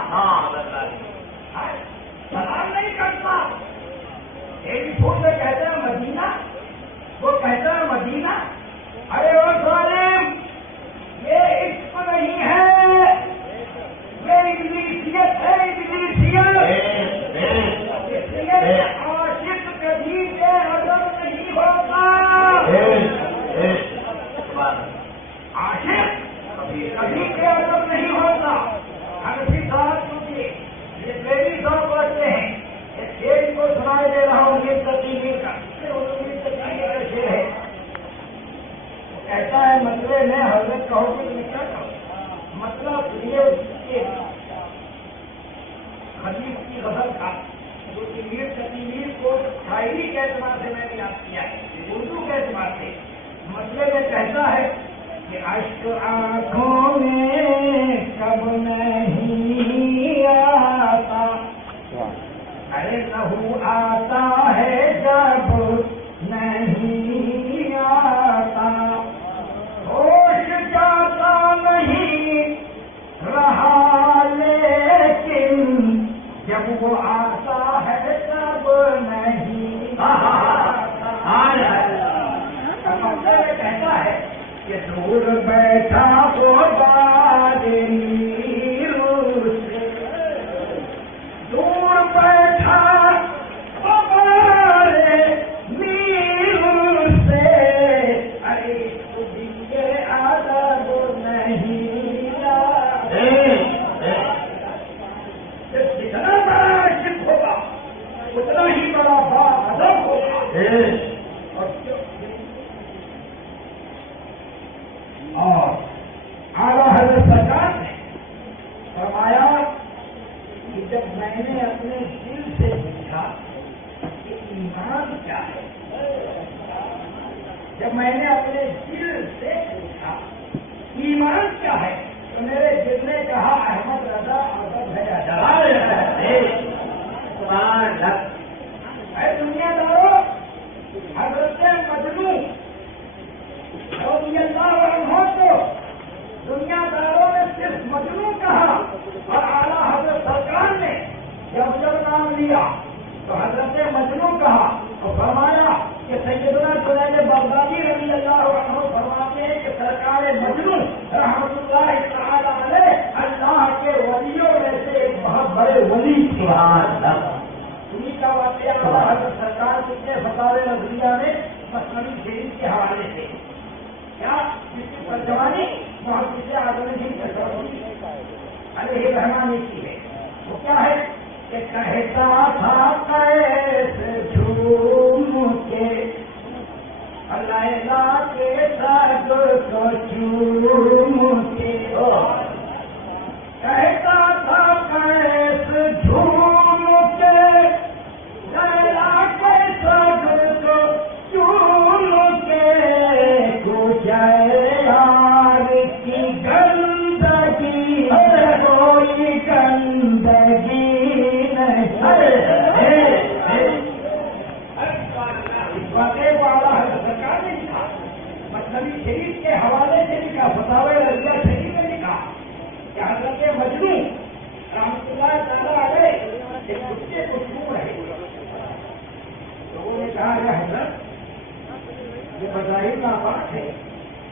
سلام نہیں کرتا، ایک فون سے کہتا مدینہ، وہ کہتا مدینہ۔ ارے وہ ظالم، یہ عشق نہیں ہے، یہ ابلیسیت ہے، ابلیسیت۔ عاشق کبھی بے ادب نہیں ہوتا، عاشق کبھی بے ادب نہیں ہوتا۔ حنفی صاحب سوچیے، یہ میری ذوق رکھتے ہیں، اس شیر کو سنائے دے رہا ہوں، یہ تقریر کا شیر ہے۔ وہ کہتا ہے مسئلے میں حضرت کہو کہ میں کیا کہوں، مطلب یہ حدیث کی غزل کا جو میر تقریر کو شاعری کے اعتبار سے میں نے یاد کیا ہے، اردو کے اعتبار سے مسئلے میں کہتا ہے کہ اشک آنکھوں میں کب نہیں آتا، ارے لہو آتا ہے جب نہیں آتا، ہوش جاتا نہیں رہا لیکن جب وہ آتا ہے تب نہیں آتا۔ کہتا ہے کہ دور بیٹھا وہ باد نیرو سے، دور بیٹھا وہ باد نیرو سے، ارے تجھے ادب نہیں جتنا بڑا عاشق ہوگا اتنا ہی بڑا با ادب ہوگا۔ اور اعلیٰ حضرت سرکار نے فرمایا کہ جب میں نے اپنے دل سے پوچھا کہ ایمان کیا ہے، جب میں نے اپنے دل سے پوچھا ایمان کیا ہے، تو میرے دل نے کہا احمد رضا اور بھیجا اے دنیا دارو، حضرت مجنو رضی اللہ عنہ کو دنیا داروں نے صرف مجنو کہا، اور اعلیٰ حضرت سرکار نے جب نام لیا تو حضرت مجنو کہا، اور فرمایا کہ سیدنا جنید بغدادی رضی اللہ عنہ فرماتے ہیں کہ سرکار مجنو رحمۃ اللہ تعالی علیہ اللہ کے ولیوں میں سے ایک بہت بڑے ولی تھے۔ انہیں کا واقعہ اعلیٰ حضرت سرکار کے فتاوی نظریہ میں مثنوی شریف کے حوالے سے کیا جس کی ترجمانی محدث اعظم علیہ الرحمٰن نے کی ہے، وہ کیا ہے کہ کہتا تھا قیس جھوم کے لیلا کے سر کو چوم کے، کہتا تھا قیس جھوم کے لیلا کے سر کو چوم کے، یار کی گندگی کوئی گندگی سرکار نے لکھا، مطلبی شریف کے حوالے سے لکھا، فتاوی رضیہ شریف میں لکھا کہ حضرت مجنون رحمۃ اللہ تعالیٰ علیہ ایک کتے کو چھو رہے لوگوں نے کہا ہے حضرت یہ بظاہر ناپاک ہے،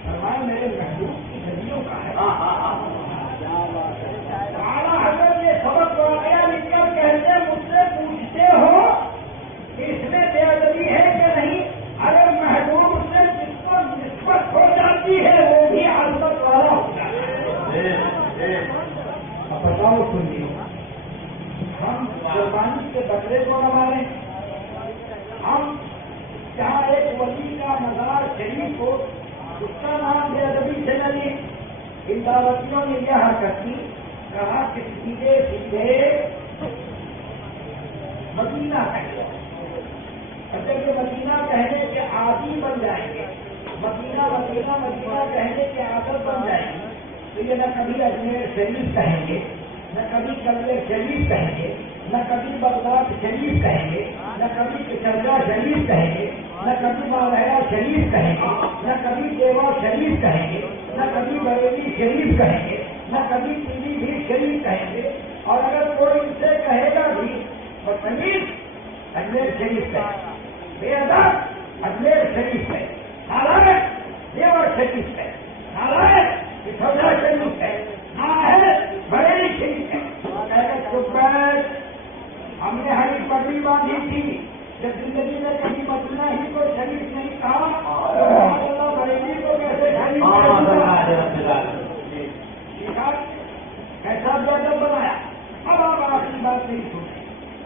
فرمایا میرے محبوب کی نبیوں کا ہے۔ اعلیٰ حضرت یہ سبق واقعہ لکھ کر کہتے مجھ سے پوچھتے ہو کہ اس میں بے ادبی ہے کہ نہیں؟ اگر محبوب سے جس کو نسبت ہو جاتی ہے وہ بھی عظمت والا ہو جاتا ہے۔ اب بتاؤ سنیے، ہم قربانی کے بکرے کو نہ ماریں، ہم جہاں ایک ولی کا مزار شریف ہو اس کا نام بے ادبی سے نہ لیں۔ ان دعوتیوں نے یہ حرکت کی، کہا کہ سیدھے سیدھے مدینہ کہتے ہیں، اگر یہ مدینہ کہنے کے عادی بن جائیں گے، مدینہ مدینہ مدینہ کہنے کے عادت بن جائیں گے تو یہ نہ کبھی اجمیر شریف کہیں گے، نہ کبھی کلر شریف کہیں گے، نہ کبھی بغداد شریف کہیں گے، نہ کبھی کچرگا شریف کہیں گے، نہ کبھی مالیا شریف کہیں گے، نہ کبھی دیوا شریف کہیں گے، نہ کبھی بریلی شریف کہیں گے، نہ کبھی پیلی بھی شریف کہیں گے، اور اگر کوئی ان سے کہے گا بھی بدتمیز اجمیر شریف ہے، بے ادب اجمیر شریف ہے، نالائق دیوا شریف ہے، نالائق پٹھوڑا شریف ہے، نااہل بریلی شریف ہے، چپ بیٹھ، ہم نے ہری پگڑی باندھی تھی جب زندگی میں کبھی مدینہ ہی کو شریف نہیں کہا تو بریلی کو کیسے شریف کیسا بیادب بنایا؟ اب آپ آخری بات نہیں سنیں،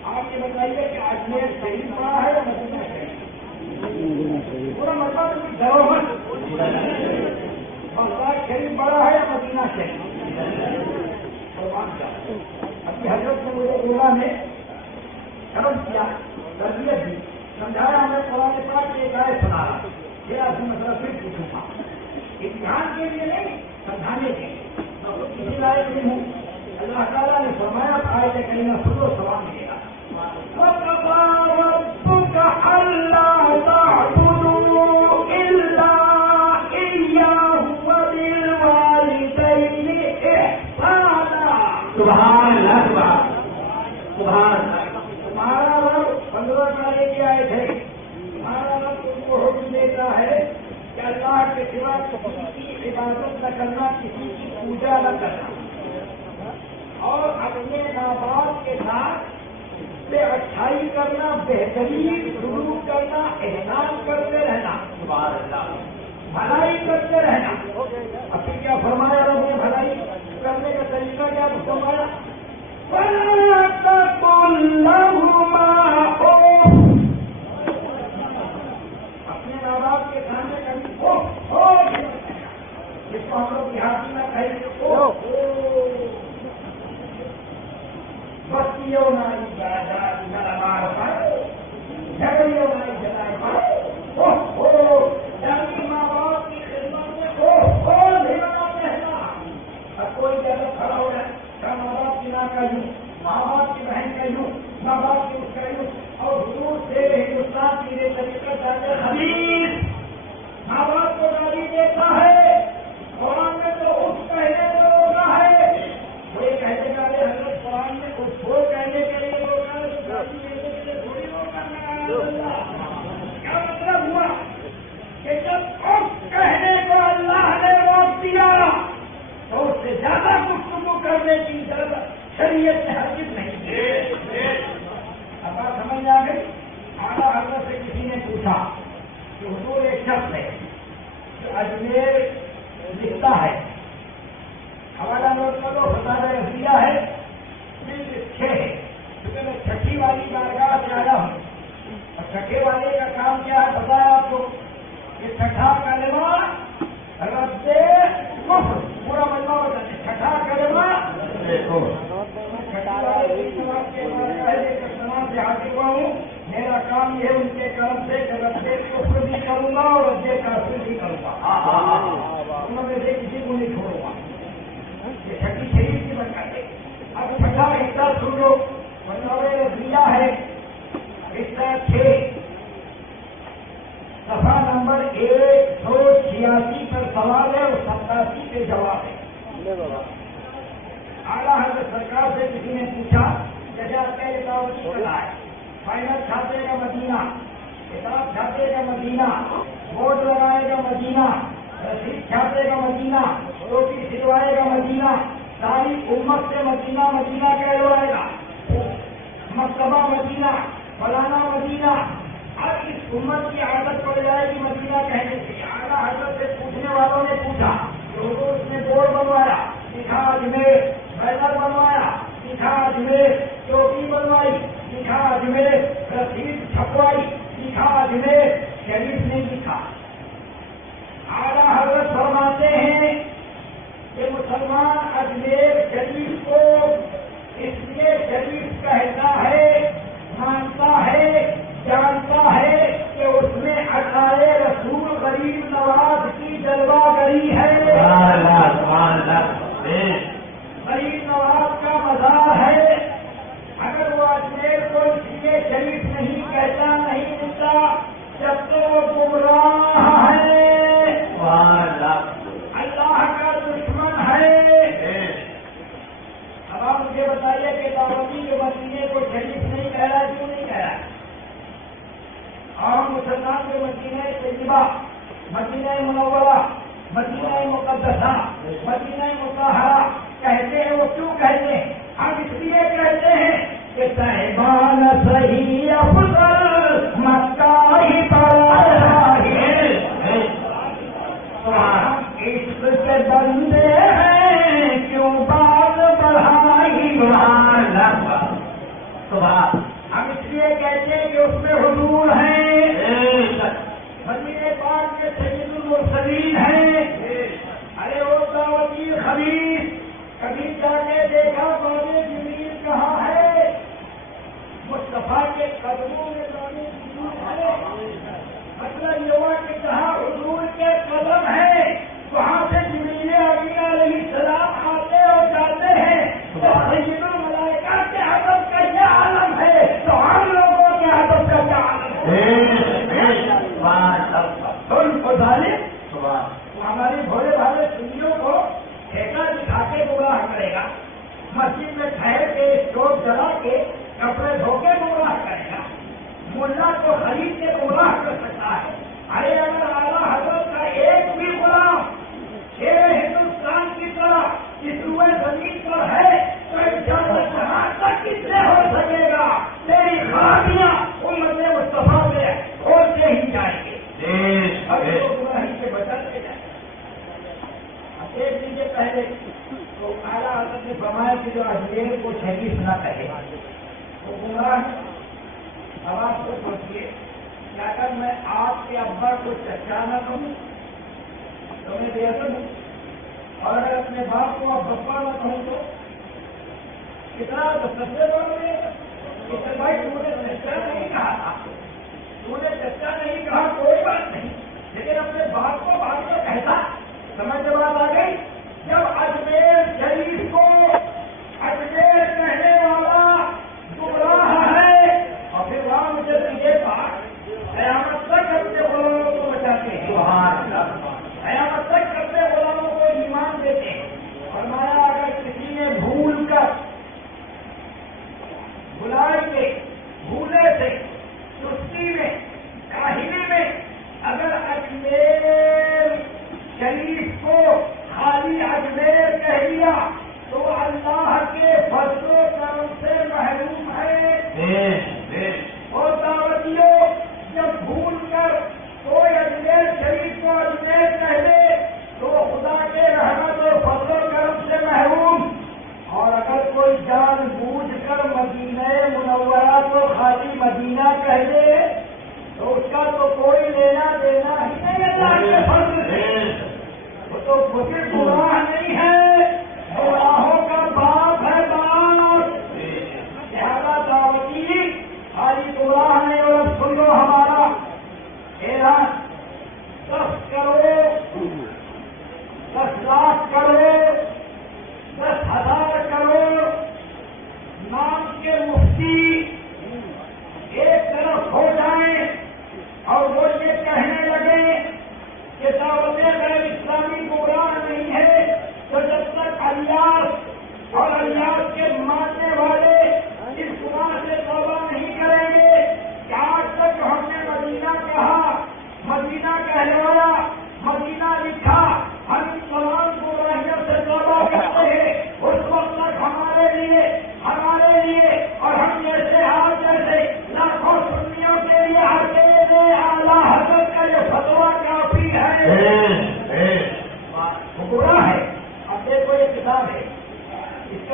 آپ یہ بتائیے کہ اجمیر شریف بڑا ہے یا مدینہ شریف؟ پورا مطلب دروہر بغداد شریف بڑا ہے یا مدینہ شریف؟ ابھی حضرت نے مجھے اولا میں شرم کیا، تربیت دی، سمجھایا، ہمیں قرآن پاک کی ایک آیت سنا رہا، یہ آپ سے مسئلہ پھر پوچھوں گا، امتحان کے لیے نہیں سمجھانے کے لیے، میں خود کسی لائق نہیں ہوں۔ اللہ تعالیٰ نے فرمایا آیت کریمہ سنو سوال ملے گا، وَقَضَىٰ رَبُّكَ أَلَّا تَعْبُدُوا إِلَّا إِيَّاهُ وَبِالْوَالِدَيْنِ إِحْسَانًا۔ سبحان اللہ، سبحان اللہ۔ تمہارا رب 15 سال کی آئے تھے، تمہارا رب تم کو حکم دیتا ہے کہ اللہ کے سوا کسی کی عبادت نہ کرنا، کسی کی پوجا نہ کرنا، اور اپنے ماں باپ کے ساتھ سے اچھائی کرنا، بہترین سلوک کرنا، احسان کرتے رہنا، سبحان اللہ، بھلائی کرتے رہنا۔ اب پھر کیا فرمایا رب نے بھلائی کرنے کا طریقہ کیا فرمایا؟ وَلَا تَقُل لَّهُمَا أُفٍّ، اپنے ماں باپ کے سامنے کبھی جس کو ہم لوگ دیہاتی میں کہیں بستیوں نائی جائیداد نرمار پائے، جھگڑیوں نائی جلائے پائے، یعنی ماں باپ کی خدمت میں دھیرا کہنا، اب کوئی جگہ کھڑا ہو جائے کیا ماں باپ کی ماں کا یوں، ماں باپ کی بہن کا یوں، ماں باپ کی اس کا یوں، اور حضور سے ہندوستان کی یہ طریقہ جاتے حدیث ماں باپ کو گالی دیتا ہے، قرآن میں تو اس کہنے کو روکا ہے، وہ یہ کہتے گا حضرت قرآن میں اس کو کہنے کے لیے روکا ہے، گالی دینے کے لیے تھوڑی روکا ہے۔ کیا مطلب ہوا کہ جب اس کہنے کو اللہ نے روک دیا تو اس سے زیادہ گفتگو کرنے کی ضرورت شریعت میں ہرگز نہیں ہے۔ اب بات سمجھ آ گئی؟ اعلیٰ حضرت سے کسی نے پوچھا کہ حضور ایک شخص ہے جو اجمیر لکھتا ہے، حوالہ نوٹ کرو، فتاوی رضیہ ہے، جلد 6 ہے، کیونکہ میں چھٹی والی بارگاہ سے آیا ہوں، اور چھٹے والے کا کام کیا ہے بتایا آپ کو، یہ چھٹا کلمہ رد کفر، پورا مجمع بتاتے چھٹا کلمہ سے حاصل ہوا ہوں، میرا کام یہ ان کے کرم سے رد کفر بھی کروں گا اور رد کافر بھی کروں گا، ان میں سے کسی کو نہیں چھوڑوں گا۔ یہ چھٹی شریف کی برکت ہے۔ اب کے جواب ہے. لے بابا. اعلیٰ حضرت سرکار سے کسی نے پوچھا جیسے آپ کا دعوتی چلا ہے، فائنل چھاپے گا مدینہ، کتاب چھاپے گا مدینہ، بورڈ لگائے گا مدینہ، رسید چھاپے گا مدینہ، روٹی سلوائے گا مدینہ، ساری امت سے مدینہ مدینہ کہلوائے گا، مکتبہ مدینہ، فلانا مدینہ. اب اس امت کی عادت پڑ جائے گی مدینہ کہنے سے. اعلیٰ حضرت سے پوچھنے والوں نے پوچھا تو اس نے بورڈ بنوایا، لکھا اجمیر، بینر بنوایا، لکھا اجمیر، چوکی بنوائی، لکھا اجمیر، رسید چھپوائی، لکھا اجمیر، شریف نے لکھا. اعلیٰ حضرت فرماتے ہیں کہ مسلمان اجمیر شریف کو اس لیے شریف کہتا ہے، مانتا ہے، جانتا ہے کہ اس میں عطائے رسول غریب نواز کی جلوہ گری ہے، غریب نواز کا مزار ہے. اگر وہ اجمیر کو اس لیے شریف نہیں کہتا، نہیں ملتا، جب تو وہ گمراہ ہے، اللہ کا دشمن ہے. اب آپ مجھے بتائیے کہ دعوتی کے مدینے کو شریف نہیں کہہ رہا، کیوں نہیں کہہ رہا؟ اور مسلمان کے مدینہ طیبہ، مدینہ منورہ، مدینہ مقدسہ، مدینہ مطہرہ کہتے ہیں. وہ کیوں کہتے ہیں؟ ہم اس لیے کہتے ہیں کہ صاحبان صحیح افضل مکہ ہی عشق کے بندے ہیں، کیوں بات بڑھائی. ہم اس لیے کہتے ہیں کہ اس میں حضور ہیں، مدینہ پاک میں سید المرسلین ہیں. ارے وہ دعوتی خبیث کبھی جا کے دیکھا باب جبریل کہاں ہے؟ مصطفیٰ کے قدموں میں باب جبریل ہے. مطلب یہ ہوا کہ جہاں حضور کے قدم ہے وہاں سے جبریل امین علیہ السلام آتے اور جاتے ہیں. سید الملائکہ کے ادب کا یہ عالم ہے تو ہم لوگوں کے ادب کا کیا عالم ہے؟ ہماری بھولے بھالے سنیوں کو ٹھیکہ دکھا کے گمراہ کرے گا، مسجد میں ٹھہر کے اسٹوو جلا کے کپڑے دھو کے گمراہ کرے گا، ملا کو خرید کے گمراہ کر سکتا ہے. ارے اگر اعلیٰ حضرت کا ایک بھی غلام شیر ہندوستان کی طرح اس روئے زمین پر ہے تو اجازت جہاں تک کس سے ہو سکے گا؟ تیری خرابیاں امت مصطفیٰ سے کھولتے ہی جائیں گے، گمراہی سے بچاتے جائیں گے. اب ایک دن کے پہلے تو اعلیٰ حضرت نے فرمایا کہ جو اجمیر کو شریف نہ کہے وہ گمراہ. اب آپ کو سوچیے کہ اگر میں آپ کے ابا کو چچا نہ کہوں تو میں بے ادب ہوں، اور اگر اپنے باپ کو اب بپا نہ کہوں تو کتنا سب سے بڑے بھائی تم نے چچا نہیں کہا تھا، تم نے چچا نہیں کہا کوئی بات نہیں، لیکن اپنے باپ کو بات میں کہتا. سمجھ میں بات آ گئی؟ جب اجمیر شریف کو اجمیر کہنے والا گمراہ ہے اور پھر وہاں مجھے یہ بات قیامت تک اپنے غلاموں کو بچاتے ہیں، قیامت تک اپنے غلاموں کو ایمان دیتے ہیں. فرمایا اگر کسی نے بھول کر بھلائی کے بھولے سے سستی میں کاہلی میں اگر اجمیر شریف کو خالی اجمیر کہہ دیا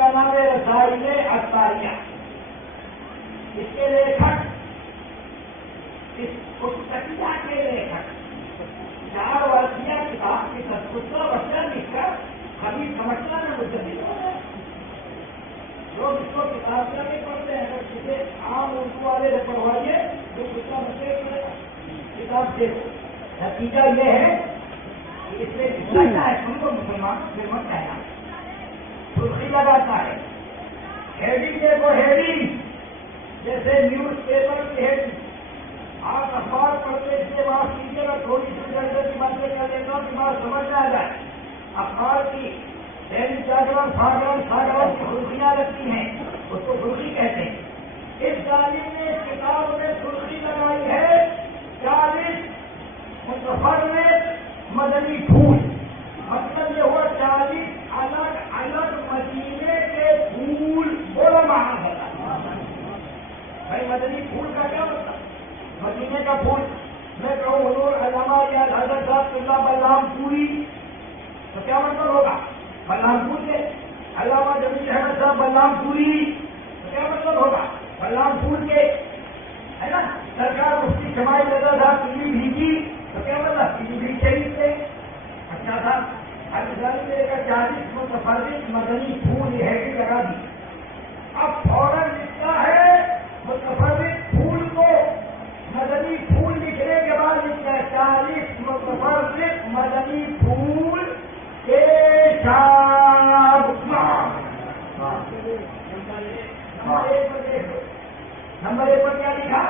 کا نام ہے رسائل اطاریہ. اس کے لیکھک اس پستکیہ کے لیکھک 4 ورقیہ کتاب کی 17 بچہ لکھ کر خبیر سمجھنا میں مجدد ہو گئے. لوگ اس کو کتاب سے نہیں پڑھتے ہیں. اگر کسی عام اردو والے سے پڑھوائیے جو دوسرا بچے کتاب سے. نتیجہ یہ ہے کہ اس میں جتنا ہے ان کو مسلمان مت کہنا سرخی لگاتا ہے. ہیڈنگ دیکھو ہیڈنگ جیسے نیوز پیپر کی ہیڈنگ. آپ اخبار پڑھتے اس کے بعد کیجیے گا تھوڑی سی جلدی کی باتیں کر لیتا ہوں کہ بات سمجھ میں آ جائے. اخبار کی دینک جاگرن ساگرن کی سرخیاں رکھتی ہیں اس کو سرخی کہتے ہیں. اس ظالم نے اس کتاب میں سرخی لگائی ہے 40 متفرق مدنی پھول. مطلب یہ ہوا 40 الگ الگ مدینے کے پھول. بولو مہان ہوتا بھائی مدنی پھول کا کیا مطلب؟ مدینے کا پھول. میں کہوں حضور علامہ یا حضرت صاحب قبلہ بلرام پوری تو کیا مطلب ہوگا؟ بلرام پور کے. علامہ جمیل احمد صاحب بلرام پوری تو کیا مطلب ہوگا؟ بلرام پور کے ہے نا. سرکار مفتی شمائل رضا صاحب پیلی بھیجی تو کیا مطلب؟ پیلی بھیج شریف سے. اچھا تھا ہر ظالم نے 40 متفرق مدنی پھول یہ ہے لگا دی. اب فوراً لکھتا ہے متفرق پھول کو مدنی پھول لکھنے کے بعد لکھتا ہے 40 متفرق مدنی پھول کے شام. نمبر 1 پر کیا لکھا؟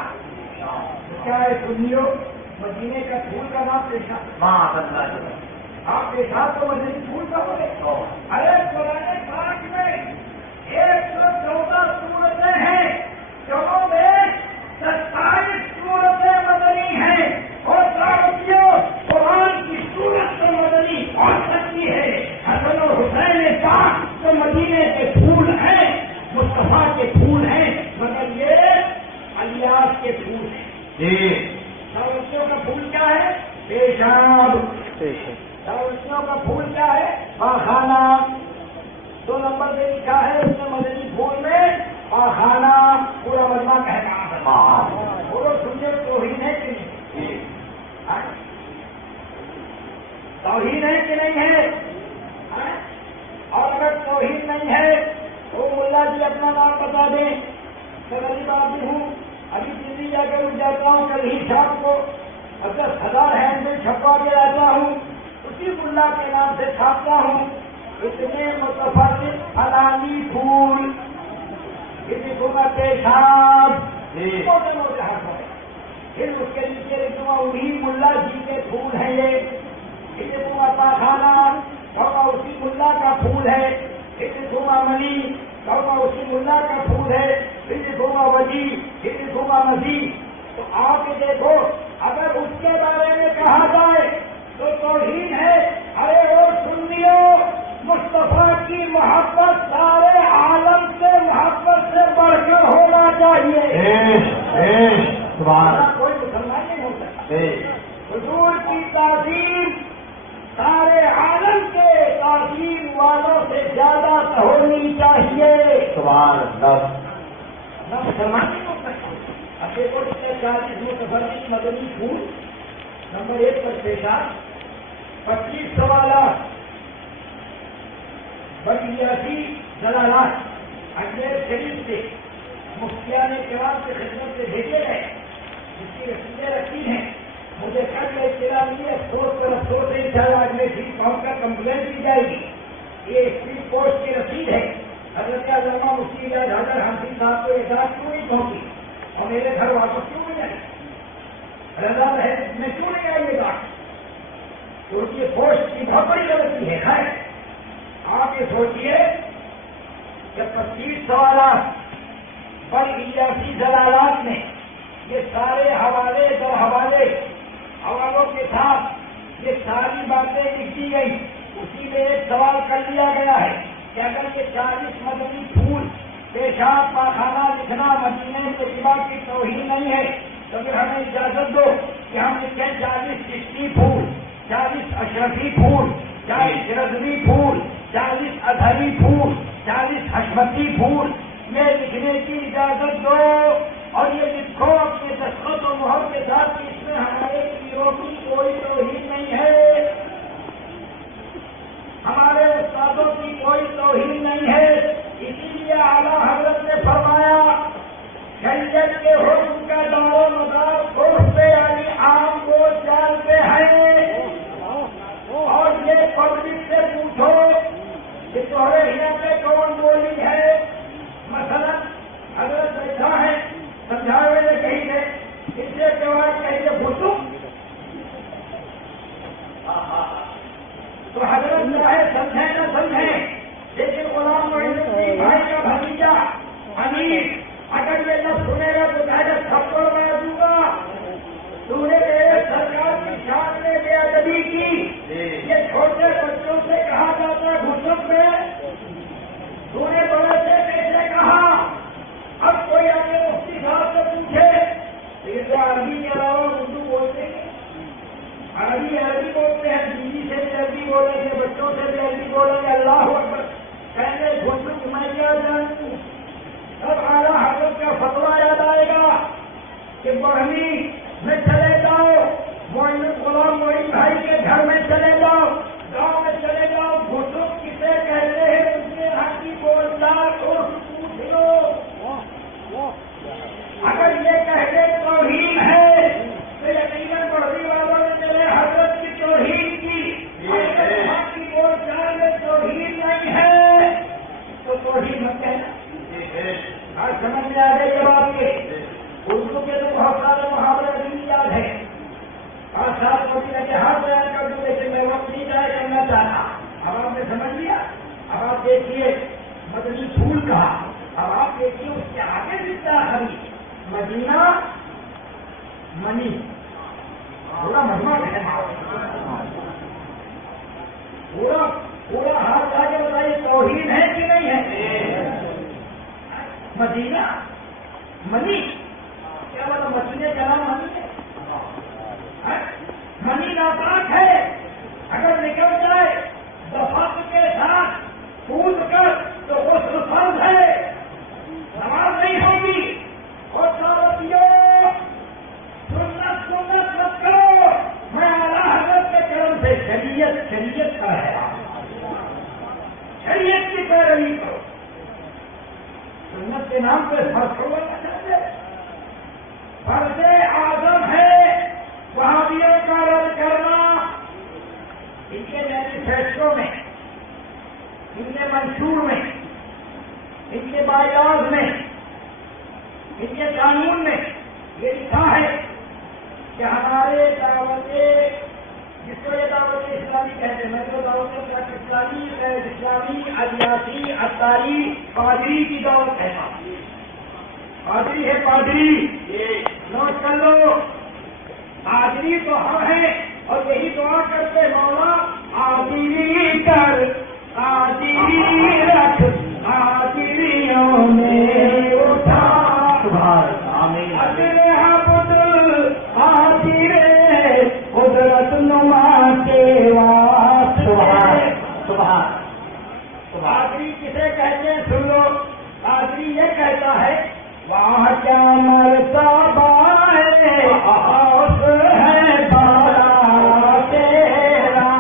کیا ہے سنیو مدینے کا پھول کا نام پیشاب. آپ پیشاب تو مدنی پھول کا بولے. ارے قرآن پاک میں 114 سورتیں ہیں. کموں میں 27 سورتیں مدنی ہیں. اور ساتھیوں قرآن کی سورت تو مدنی ہو سکتی ہے. حسن اور حسین پاک تو مدینے کے پھول ہیں مصطفیٰ کے پھول ہیں مگر یہ الیاس کے پھول ہیں. داوتیوں کا پھول کیا ہے؟ پیشاب. داوتیوں کا پھول کیا ہے؟ پاخانہ. 2 نمبر پہ لکھا ہے اس نے مدنی پھول میں پاخانہ. پورا مجمع کہنا بولو سنجے توہین ہے کہ نہیں؟ توہین ہے کہ نہیں ہے؟ اور اگر توہین نہیں ہے تو ملا جی اپنا نام بتا دیں. میں غریب آدمی ہوں ابھی دلی جا کر اٹھ جاتا ہوں کل ہی شام کو 10,000 ہینڈ میں چھپا کے آتا ہوں اسی ملا کے نام سے چھاپتا ہوں. اتنے متفرق فلانی پھول کسی کو میں پیشاب پھر اس کے نیچے لکھوں وہی ملا جی کے پھول ہیں. یہ کسی کو پاخانہ اور اسی ملا کا پھول ہے. کسی کو منی اور اسی ملا کا پھول ہے. کسی کو وجی کسی کو مزید. تو آپ دیکھو اگر اس کے بارے میں کہا جائے تو توہین ہے. ارے وہ سنیو مصطفیٰ کی محبت سارے عالم سے محبت سے بڑھ کر ہونا چاہیے. کوئی مسلمان نہیں ہو سکتا. حضور کی تعظیم سارے عالم کے تعظیم والوں سے زیادہ ہونی چاہیے. نہ مسلمان نہیں ہو سکتا. اب دیکھو 40 متفرق مدنی پھول. نمبر 1 پر پیشاب. 25 سوالات بدیاتی دلالات اجمیر شریف سے مفتیان کرام کی خدمت سے بھیجے گئے جس کی رسیدیں رکھی ہیں. مجھے کل یہ اطلاع ملی افسوس پر افسوس ہے انشاءاللہ آج میں ٹھیک پہنچ کر کمپلین کی جائے گی. یہ اسپیڈ پوسٹ کی رسید ہے. حضرت علامہ مفتی حضرت حنفی صاحب کو اعزاز کیوں نہیں پہنچی اور میرے گھر واپس کیوں نہیں آئی؟ رضا ہے میں کیوں نہیں آئی یہ بات؟ کیونکہ یہ پوسٹ کی بہت بڑی غلطی ہے. خیر آپ یہ سوچیے کہ 25 سوالات پر الیاسی دلالات میں یہ سارے حوالے در حوالے حوالوں کے ساتھ یہ ساری باتیں لکھ دی گئی. اسی میں ایک سوال کر لیا گیا ہے کہ اگر یہ 40 مدنی پھول پیشاب پاخانہ لکھنا مدینے کے اتباع کی توہین نہیں ہے تو پھر ہمیں اجازت دو کہ ہم لکھیں 40 چشتی پھول, 40 اشرفی پھول, 40 رضوی پھول, 40 ادھری پھول 40 حشمتی پھول یہ لکھنے کی اجازت دو اور یہ لکھو اپنے دستخط و مہر کے ساتھ کہ اس میں ہمارے پیروں کی کوئی توہین نہیں ہے، ہمارے استادوں کی کوئی توہین نہیں ہے۔ اسی لیے اعلیٰ حضرت نے فرمایا شریعت کے حکم کا دار و مدار گوشت پہ یعنی عام گوشت چال پہ ہے، اور یہ پبلک سے پوچھو کہ تمہارے یہاں پہ کون بولی ہے، مثلا حضرت بیٹھا ہے سمجھائے ہوئے کہیں گے اس سے جواب کہیے بھٹو، تو حضرت چاہے سمجھیں نہ سمجھیں، لیکن غلام معین الدین بھائی کا بھتیجا امیر اگر یہ نہ سنے گا تو کہے تھپڑ مار دوں گا، تو نے میرے سرکار کی شان میں بے ادبی کی، یہ چھوٹے بچوں سے کہا جاتا ہے گھسٹ میں، تو نے بڑے سے کیسے کہا؟ اب کوئی اپنے مفتی صاحب سے پوچھے تو عربی کے علاوہ اردو بولتے ہیں، عربی بولتے ہیں، بیوی سے بھی عربی بولیں گے، بچوں سے بھی عربی بولیں گے، اللہ اکبر کہنے گھسٹ میں کیا جانوں؟ اب اعلیٰ حضرت کا فتویٰ یاد آئے گا کہ بڑھنی میں چلے جاؤ، غلام معین بھائی کے گھر میں چلے جاؤ، گاؤں میں چلے جاؤ، گھسٹ کسے کہتے ہیں اس کے حقی بولدار کو پوچھ لو، اگر یہ کہتے توہین ہے تو یقیناً بڑھنی والوں نے میرے حضرت کی توہین کی، اگر حقی بولدار میں توہین نہیں ہے تو توہین مت کہنا۔ آج سمجھ میں آ گئی جب آپ کے اردو کے تو بہت سارے محاورے بھی یاد ہیں، اور ساتھ کو بھی ہاتھ بیان کر دوں، لیکن میں وقت نہیں ضائع کرنا چاہتا۔ اب آپ نے سمجھ لیا، اب آپ دیکھیے مدنی پھول کہا، اب آپ دیکھیے اس کے آگے لکھتا ہے مدینہ منی، پورا مجمع ہے، پورا ہاتھ آگے بتائیے توہین ہے کہ نہیں ہے؟ مدینہ منی کیا مطلب؟ مدینے کا نام منی ہے، منی ناپاک ہے، اگر نکل جائے دفعت کے ساتھ کود کر تو غسل فرض ہے، نماز نہیں ہوگی۔ اور ساتھیوں سنت مت کرو، میں اعلیٰ حضرت کے کرم سے شریعت کا ہے، شریعت کی پیروی کرو، سنت کے نام پہ فرض ہوگا نہ چاہتے، فرض اعظم ہے وہابیوں کا رد کرنا۔ ان کے مینیفیسٹو میں، ان کے منشور میں، ان کے بائیلاز میں، ان کے قانون میں یہ لکھا ہے کہ ہمارے دعوت، جس کو یہ دعوت اسلامی کہتے ہیں، میں تو دعوت اسلامی غیر اسلامی ادیاسی عطاری پادری کی دعوت کہتا ہوں، پادری ہے پادری، نوٹ کر لو، پادری تو ہم ہیں اور یہی دعا کرتے مولا آدری کر آدری رکھ آدریوں میں اٹھا قدرت نما کے پادری کسے کہتے ہیں سن لو، پادری یہ کہتا ہے وہاں کیا مرتبہ ہے بارا تیرا،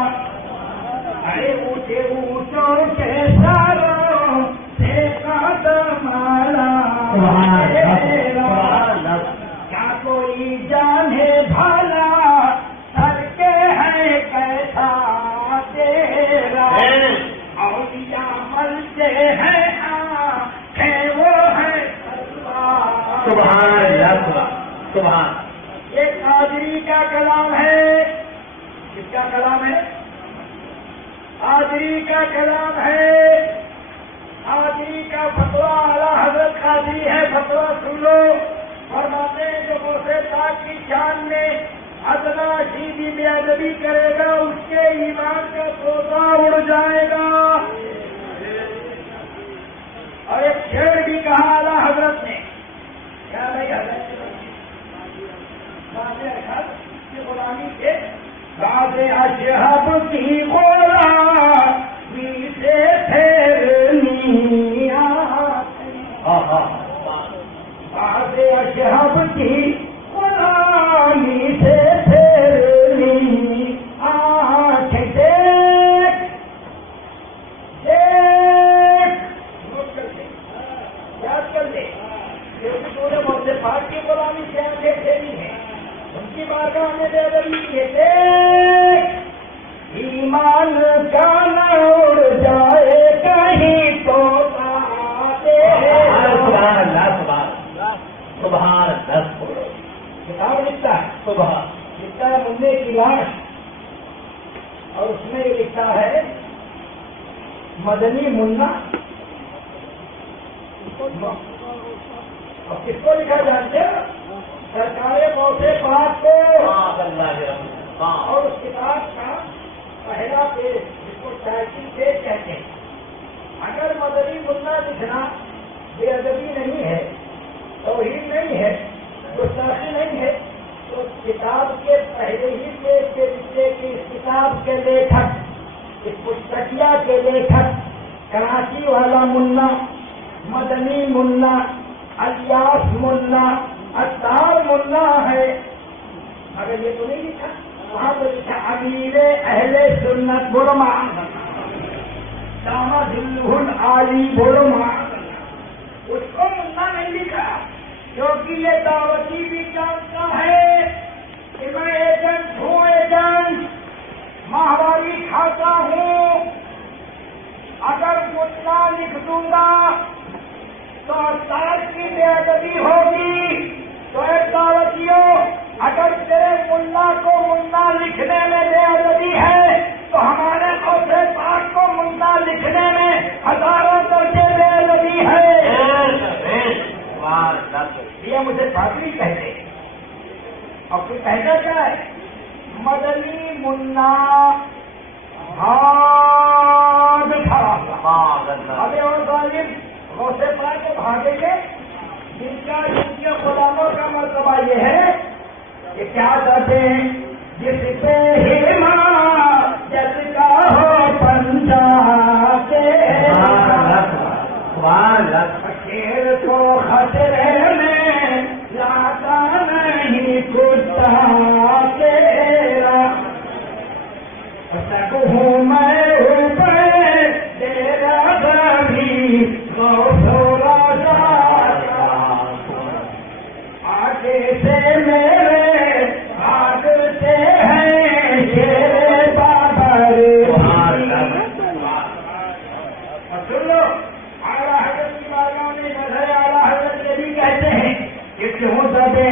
ارے اونچے اونچوں کے ساروں سے قدم کیا کوئی جانے بھالا سر کے ہے کیسا تیرا، اولیاء ملتے ہیں وہ ہے سبحان۔ یہ قادری کا کلام ہے، کس کا کلام ہے؟ قادری کا کلام ہے، قادری کا فتویٰ، اعلیٰ حضرت قادری ہے، فتویٰ سن لو، فرماتے ہیں جو غوث پاک کی شان میں ادنا سیدھی بے ادبی کرے گا اس کے ایمان کا پودا اڑ جائے گا۔ اور ایک شعر بھی کہا اعلیٰ حضرت نے، کیا نہیں حضرت کی غلامی سے بعد اشہب کی غلامی سے کی غلامی سے پھیرنی آنکھیں دیکھ دیکھ یاد کر لے کیونکہ تو نے موسے پاک کی غلامی سے آنکھیں پھیری ہیں ان کی بارگاہ میں بے ادبی یہ دیکھ ایمان کا نہ اڑ جائے کہیں تو سبحان اللہ کتاب لکھتا ہے منڈے کی لاش اور اس میں یہ لکھتا ہے مدنی منا اور کس کو لکھا جانتے ہیں سرکار موسے پاک کو اور اس کتاب کا پہلا پیج جس کو ٹائٹل پیج کہتے ہیں اگر مدنی منا لکھنا بے ادبی نہیں ہے توہین نہیں ہے گستاخی نہیں ہے تو کتاب کے پہلے ہی پیج کے نیچے کی اس کتاب کے لیکھک اس پستکیا کے لیکھک کراچی والا منا مدنی منا الیاس منا اتار منا ہے اگر یہ تو نہیں لکھا وہاں تو لکھا امیر اہل سنت بولو دامہ دلہن عالی بولو اس کو منا نہیں لکھا کیونکہ یہ دعوتی بھی جانتا ہے کہ میں ایجنٹ ہوں ایجنٹ ماہواری کھاتا ہوں اگر منا لکھ دوں گا تو اتار کی بے ادبی ہوگی تو ایک دعوتیوں اگر تیرے ملا کو منا لکھنے میں بے ادبی ہے تو ہمارے موسے پاک کو منا لکھنے میں ہزاروں درجے بے ادبی ہے یہ مجھے پادری کہتے ہیں اور پھر کہنا کیا ہے مدنی منا بھاگ کھڑا ابھی اور غالب موسے پاک کو بھاگیں گے جن کے غلاموں کا مرتبہ یہ ہے کہ کیا کہتے ہیں جس پہ جس کا ہو پنجا کے شیر کو خطرے میں لاتا نہیں کتا تیرا سب ہوں میں اوپر تیرا کبھی آگے سے میرے بھاگتے ہیں شیر بابر سن لو اعلیٰ حضرت کی بارگاہ میں مظہر اعلیٰ حضرت یہ بھی کہتے ہیں کہ کیوں دبے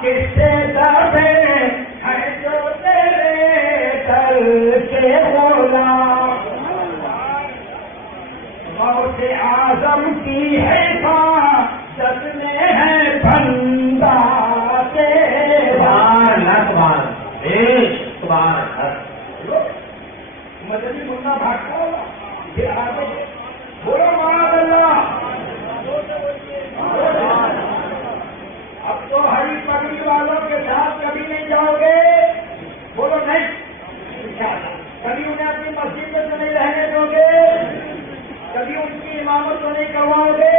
کس سے دبے ہیں جو تیرے کل کے غلام غوث اعظم کی حفاظت میں ہے بندہ تیرا مدنی منا بھاگتا ہوگا پھر آگے بولو معاذ اللہ اب تو ہری پگڑی والوں کے ساتھ کبھی نہیں جاؤ گے بولو نہیں کبھی انہیں اپنی مسجد میں تو نہیں رہنے دو گے کبھی ان کی امامت تو نہیں کرواؤ گے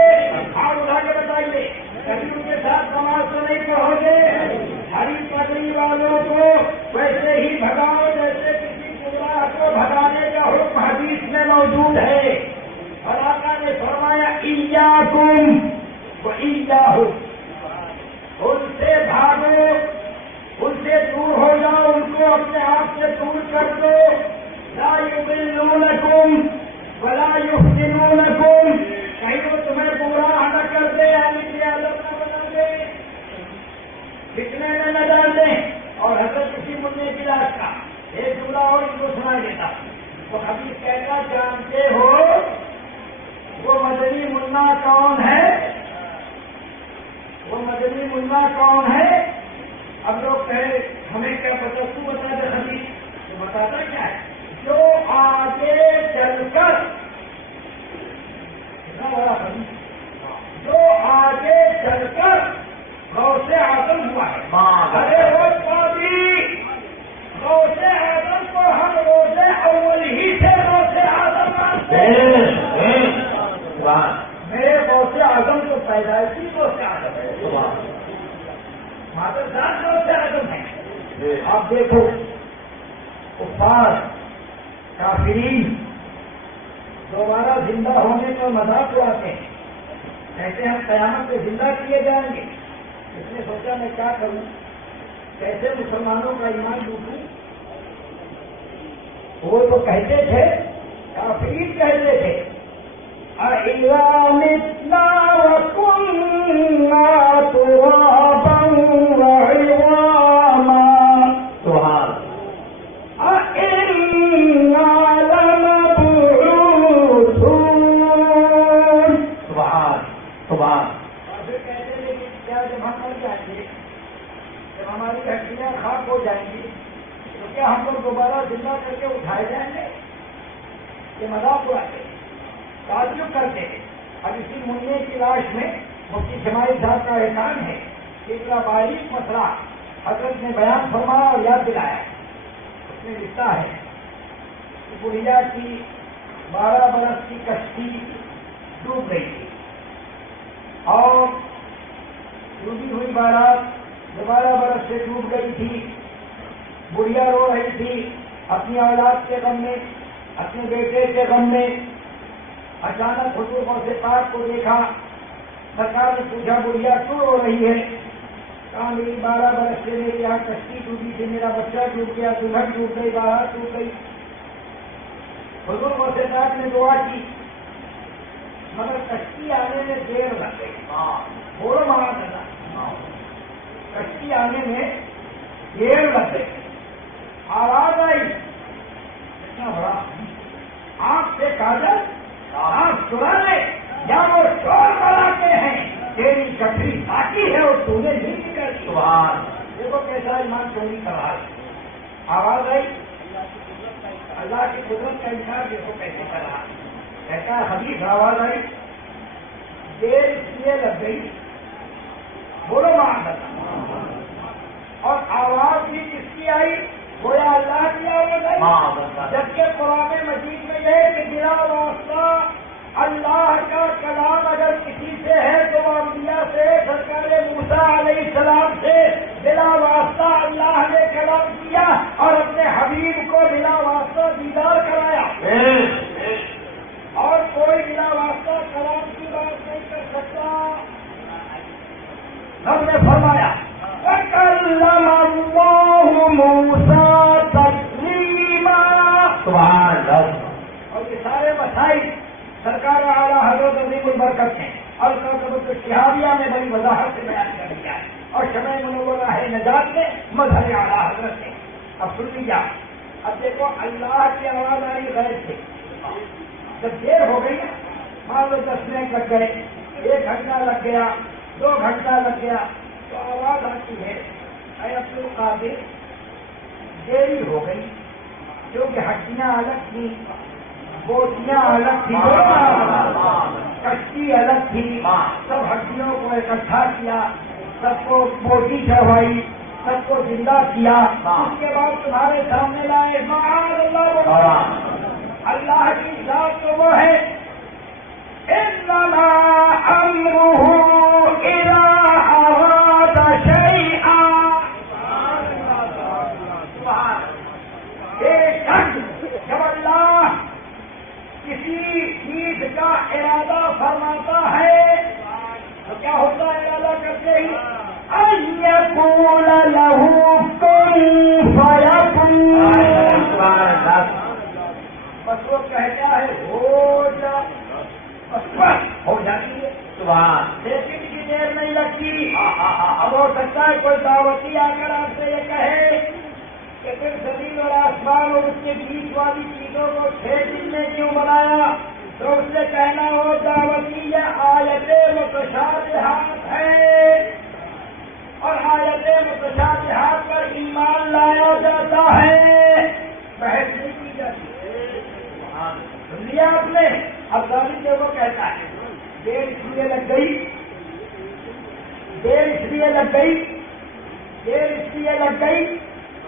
ہاتھ اٹھا کے بتائیے کبھی ان کے ساتھ نماز تو نہیں پڑھو گے ہری پگڑی والوں کو ویسے ہی بھگاؤ جیسے کسی گمراہ کو بھگانے کا حکم حدیث میں موجود ہے اور آقا نے فرمایا ایاکم وایاہم ان سے بھاگو ان سے دور ہو جاؤ ان کو اپنے آپ سے دور کر دو لا یضلونکم ولا یفتنونکم کہیں وہ تمہیں گمراہ نہ کر دے یعنی کہ عادت نہ بنا دے فتنے میں نہ ڈال دیں اور حضرت کسی منع کی لاش کا ایک جملہ اور ان کو سنا دیتا تو حدیث کہتا جانتے ہو وہ مدنی منا کون ہے وہ مدنی منا کون ہے اب لوگ کہے ہمیں کیا پتا تو بتا دے حدیث تو بتاتا کیا ہے جو آگے چل کر جو آگے چل کر غوث اعظم ہوا ہے ارے روز پادری غوث اعظم کو ہم روز اول ہی سے غوث اعظم مانتے ہیں میرے غوث اعظم کو پیدائشی غوث اعظم ہے مادرسات جو سے عدم ہے. آپ دیکھو کفار کافرین دوبارہ زندہ ہونے کا مذاق اڑاتے ہیں. کہتے ہیں ہم قیامت میں زندہ کیے جائیں گے. اس نے سوچا میں کیا کروں, کیسے مسلمانوں کا ایمان لوٹوں. وہ تو کہتے تھے, کافرین کہتے تھے, أَإِذَا مِتْنَا وَكُنَّا تُرَابًا وَعِظَامًا أَإِنَّا لَمَبْعُوثُونَ. سبحان. پھر کہتے ہیں کہ کیا جب ہم مر جائیں گے, جب ہماری ہڈیاں خاک ہو جائیں گی, تو کیا ہم لوگ دوبارہ زندہ کر کے اٹھائے جائیں گے؟ یہ مذاق اڑاتے ہیں, تعجب کرتے ہیں. اب اسی منع کی لاش میں مفتی جماعت صاحب کا احسان ہے کہ اتنا باریک مسئلہ حضرت نے بیان فرمایا اور یاد دلایا. اس میں لکھتا ہے کہ بڑھیا کی 12 برس کی کشتی ڈوب گئی تھی اور ڈوبی ہوئی بارات 12 برس سے ڈوب گئی تھی. بڑھیا رو رہی تھی اپنی اولاد کے غم میں, اپنے بیٹے کے غم میں. اچانک حضور غوث پاک کو دیکھا. سرکار نے پوچھا بڑھیا کیوں رو رہی ہے؟ کہا میری 12 برس سے میرے یہاں کشتی ڈوبی تھی, میرا بچہ ڈوب گیا, دلہن ڈوب گئی, بارات ڈوب گئی. حضور غوث پاک نے دعا کی مگر کشتی آنے میں دیر لگ گئی. بولو مہاراجا, کشتی آنے میں دیر لگ گئی. آواز آئی اتنا بڑا, آنکھ سے کاجل, آنکھ چرا لے, یا وہ چور بناتے ہیں, تیری کٹری ساکی ہے اور تو نے نہیں کرتی. دیکھو کیسا ایمان چوری کر رہا ہے. آواز آئی, اللہ کی قدرت کا انکار دیکھو کیسے کر رہا ہے. کہتا ہے حدیث آواز آئی, دیر اس لیے لگ گئی, بولو مہاراجا, اور آواز بھی کس کی آئی؟ گویا اللہ کی آواز آئی. جبکہ قرآن مجید میں یہ کہ بلا واسطہ اللہ کا کلام اگر کسی سے ہے تو انبیاء سے, سرکار موسیٰ علیہ السلام سے بلا واسطہ اللہ نے کلام کیا اور اپنے حبیب کو بلا واسطہ دیدار کرایا. اور کوئی بلا واسطہ کلام کی بات نہیں کر سکتا. ہم نے فرمایا وَكَلَّمَ اللَّهُ مُوسَىٰ تَكْلِيمًا. سبحان اللہ. اور یہ سارے مسائل سرکار اعلیٰ حضرت عظیم البرکت ہیں اور کتب شہابیہ میں بڑی وضاحت سے بیان کر دیا ہے, اور شمع منورہ ہے نجات میں مظہر اعلیٰ حضرت ہے. اب سن لیجیے, اب دیکھو اللہ کی آواز آئی غیر سے. جب دیر ہو گئی نا, مان لو 10 منٹ لگ گئے, 1 گھنٹہ لگ گیا, 2 گھنٹہ لگ گیا, تو آواز آتی ہے اے عبد القادر دیری ہو گئی, کیونکہ ہڈیاں الگ تھیں, بوٹیاں الگ تھی, کشتی الگ تھی, سب ہڈیوں کو اکٹھا کیا, سب کو بوٹی چڑھوائی, سب کو زندہ کیا, اس کے بعد تمہارے سامنے لائے. معاذ اللہ, اللہ کی ذات تو وہ ہے انما امرہ اذا اراد شیئا. جب اللہ کسی چیز کا ارادہ فرماتا ہے تو کیا ہوتا ہے؟ ارادہ کرتے ہی ان یقول لہ کن فیکون. بس وہ کہتا ہے ہو جا, بس ہو جاتی ہے. لیکن کی دیر نہیں لگتی. اب ہو سکتا ہے کوئی دعوتی آ کر آپ سے یہ کہے کہ پھر زمین اور آسمان اور اس کے بیچ والی چیزوں کو 6 دن میں کیوں بنایا؟ تو اس سے کہنا ہو دعوتی یہ آیت متشابہات ہے, اور آیت متشابہات پر ایمان لایا جاتا ہے, بحث نہیں کی جاتی. سن لیا آپ نے؟ اب ظالم دیکھو کہتا ہے دیر اس لیے لگ گئی, دیر اس لیے لگ گئی, دیر اس لیے لگ گئی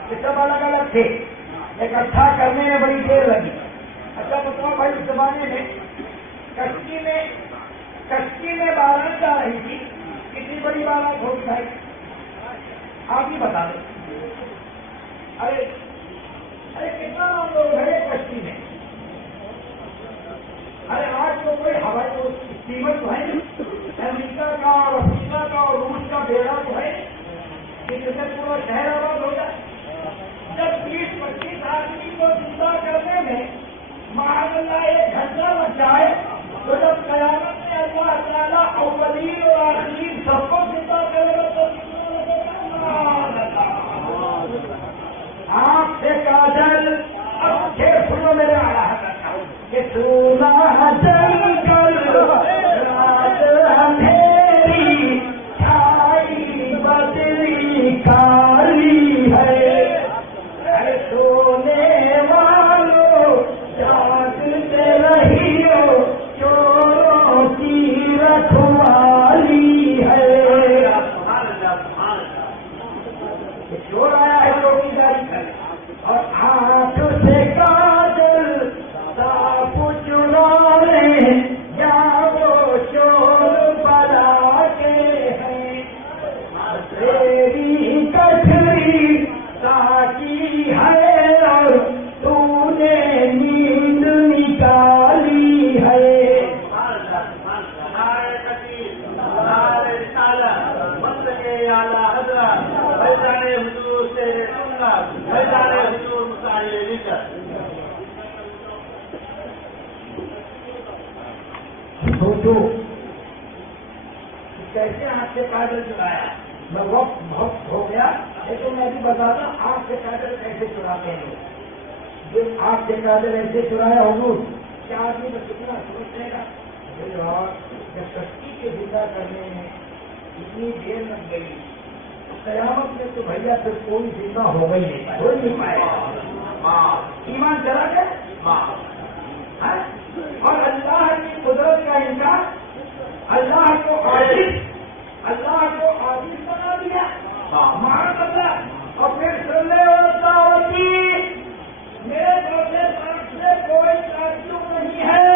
کہ سب الگ الگ تھے, اکٹھا کرنے میں بڑی دیر لگی. اچھا بتاؤ بھائی, اس زمانے میں کشتی میں بارات جا رہی تھی, کتنی بڑی بارات ہوگی بھائی؟ آپ ہی بتا دیں. ارے کتنا لوگ ہیں کشتی میں؟ ارے آج تو کوئی ہوائی قیمت تو ہے امریکہ کا اور افریقہ کا اور روس کا بیڑا تو ہے کہ جیسے پورا شہر آباد ہو جائے. جب 20-25 آدمی کو زندہ کرنے میں معاذ اللہ 1 گھنٹہ لگ جائے تو جب قیامت میں اللہ تعالیٰ اولین اور آخرین سب کو زندہ کرے گا تو کتنا لگے گا؟ آپ سے کاجل اب 6 سنو میرے آیا کہ سونا جل کر رات اندھیری چھائی بدلی کالی ہے. سونے والوں جاگتے رہیو چوروں کی رکھوالی ہے. چور آیا ہے چوری جاری کر اور ہاتھ سے کاجل صاف چرانے یا وہ چور بلا کے ہیں. تیری کچھری ساکی ہے اور تو نے نیند نکالی ہے. سوچو کیسے آپ سے کاجل چرایا. میں وقت بہت ہو گیا لیکن میں بھی بتاتا آپ سے کاجل کیسے چراتے ہیں. جب آپ سے کاجل ایسے چرایا حضور کیا آدمی کو کتنا سوچنے کا. جب کشتی کے زندہ کرنے میں اتنی دیر لگ گئی قیامت میں تو بھیا پھر کوئی زندہ ہو گئی نہیں ہو نہیں پائے. ایمان چلا گیا اور اللہ کی قدرت کا انکار. اللہ کو عاجز بنا دیا معاذ اللہ. اور پھر سن لے میرے دوسرے طرف سے کوئی تعلق نہیں ہے.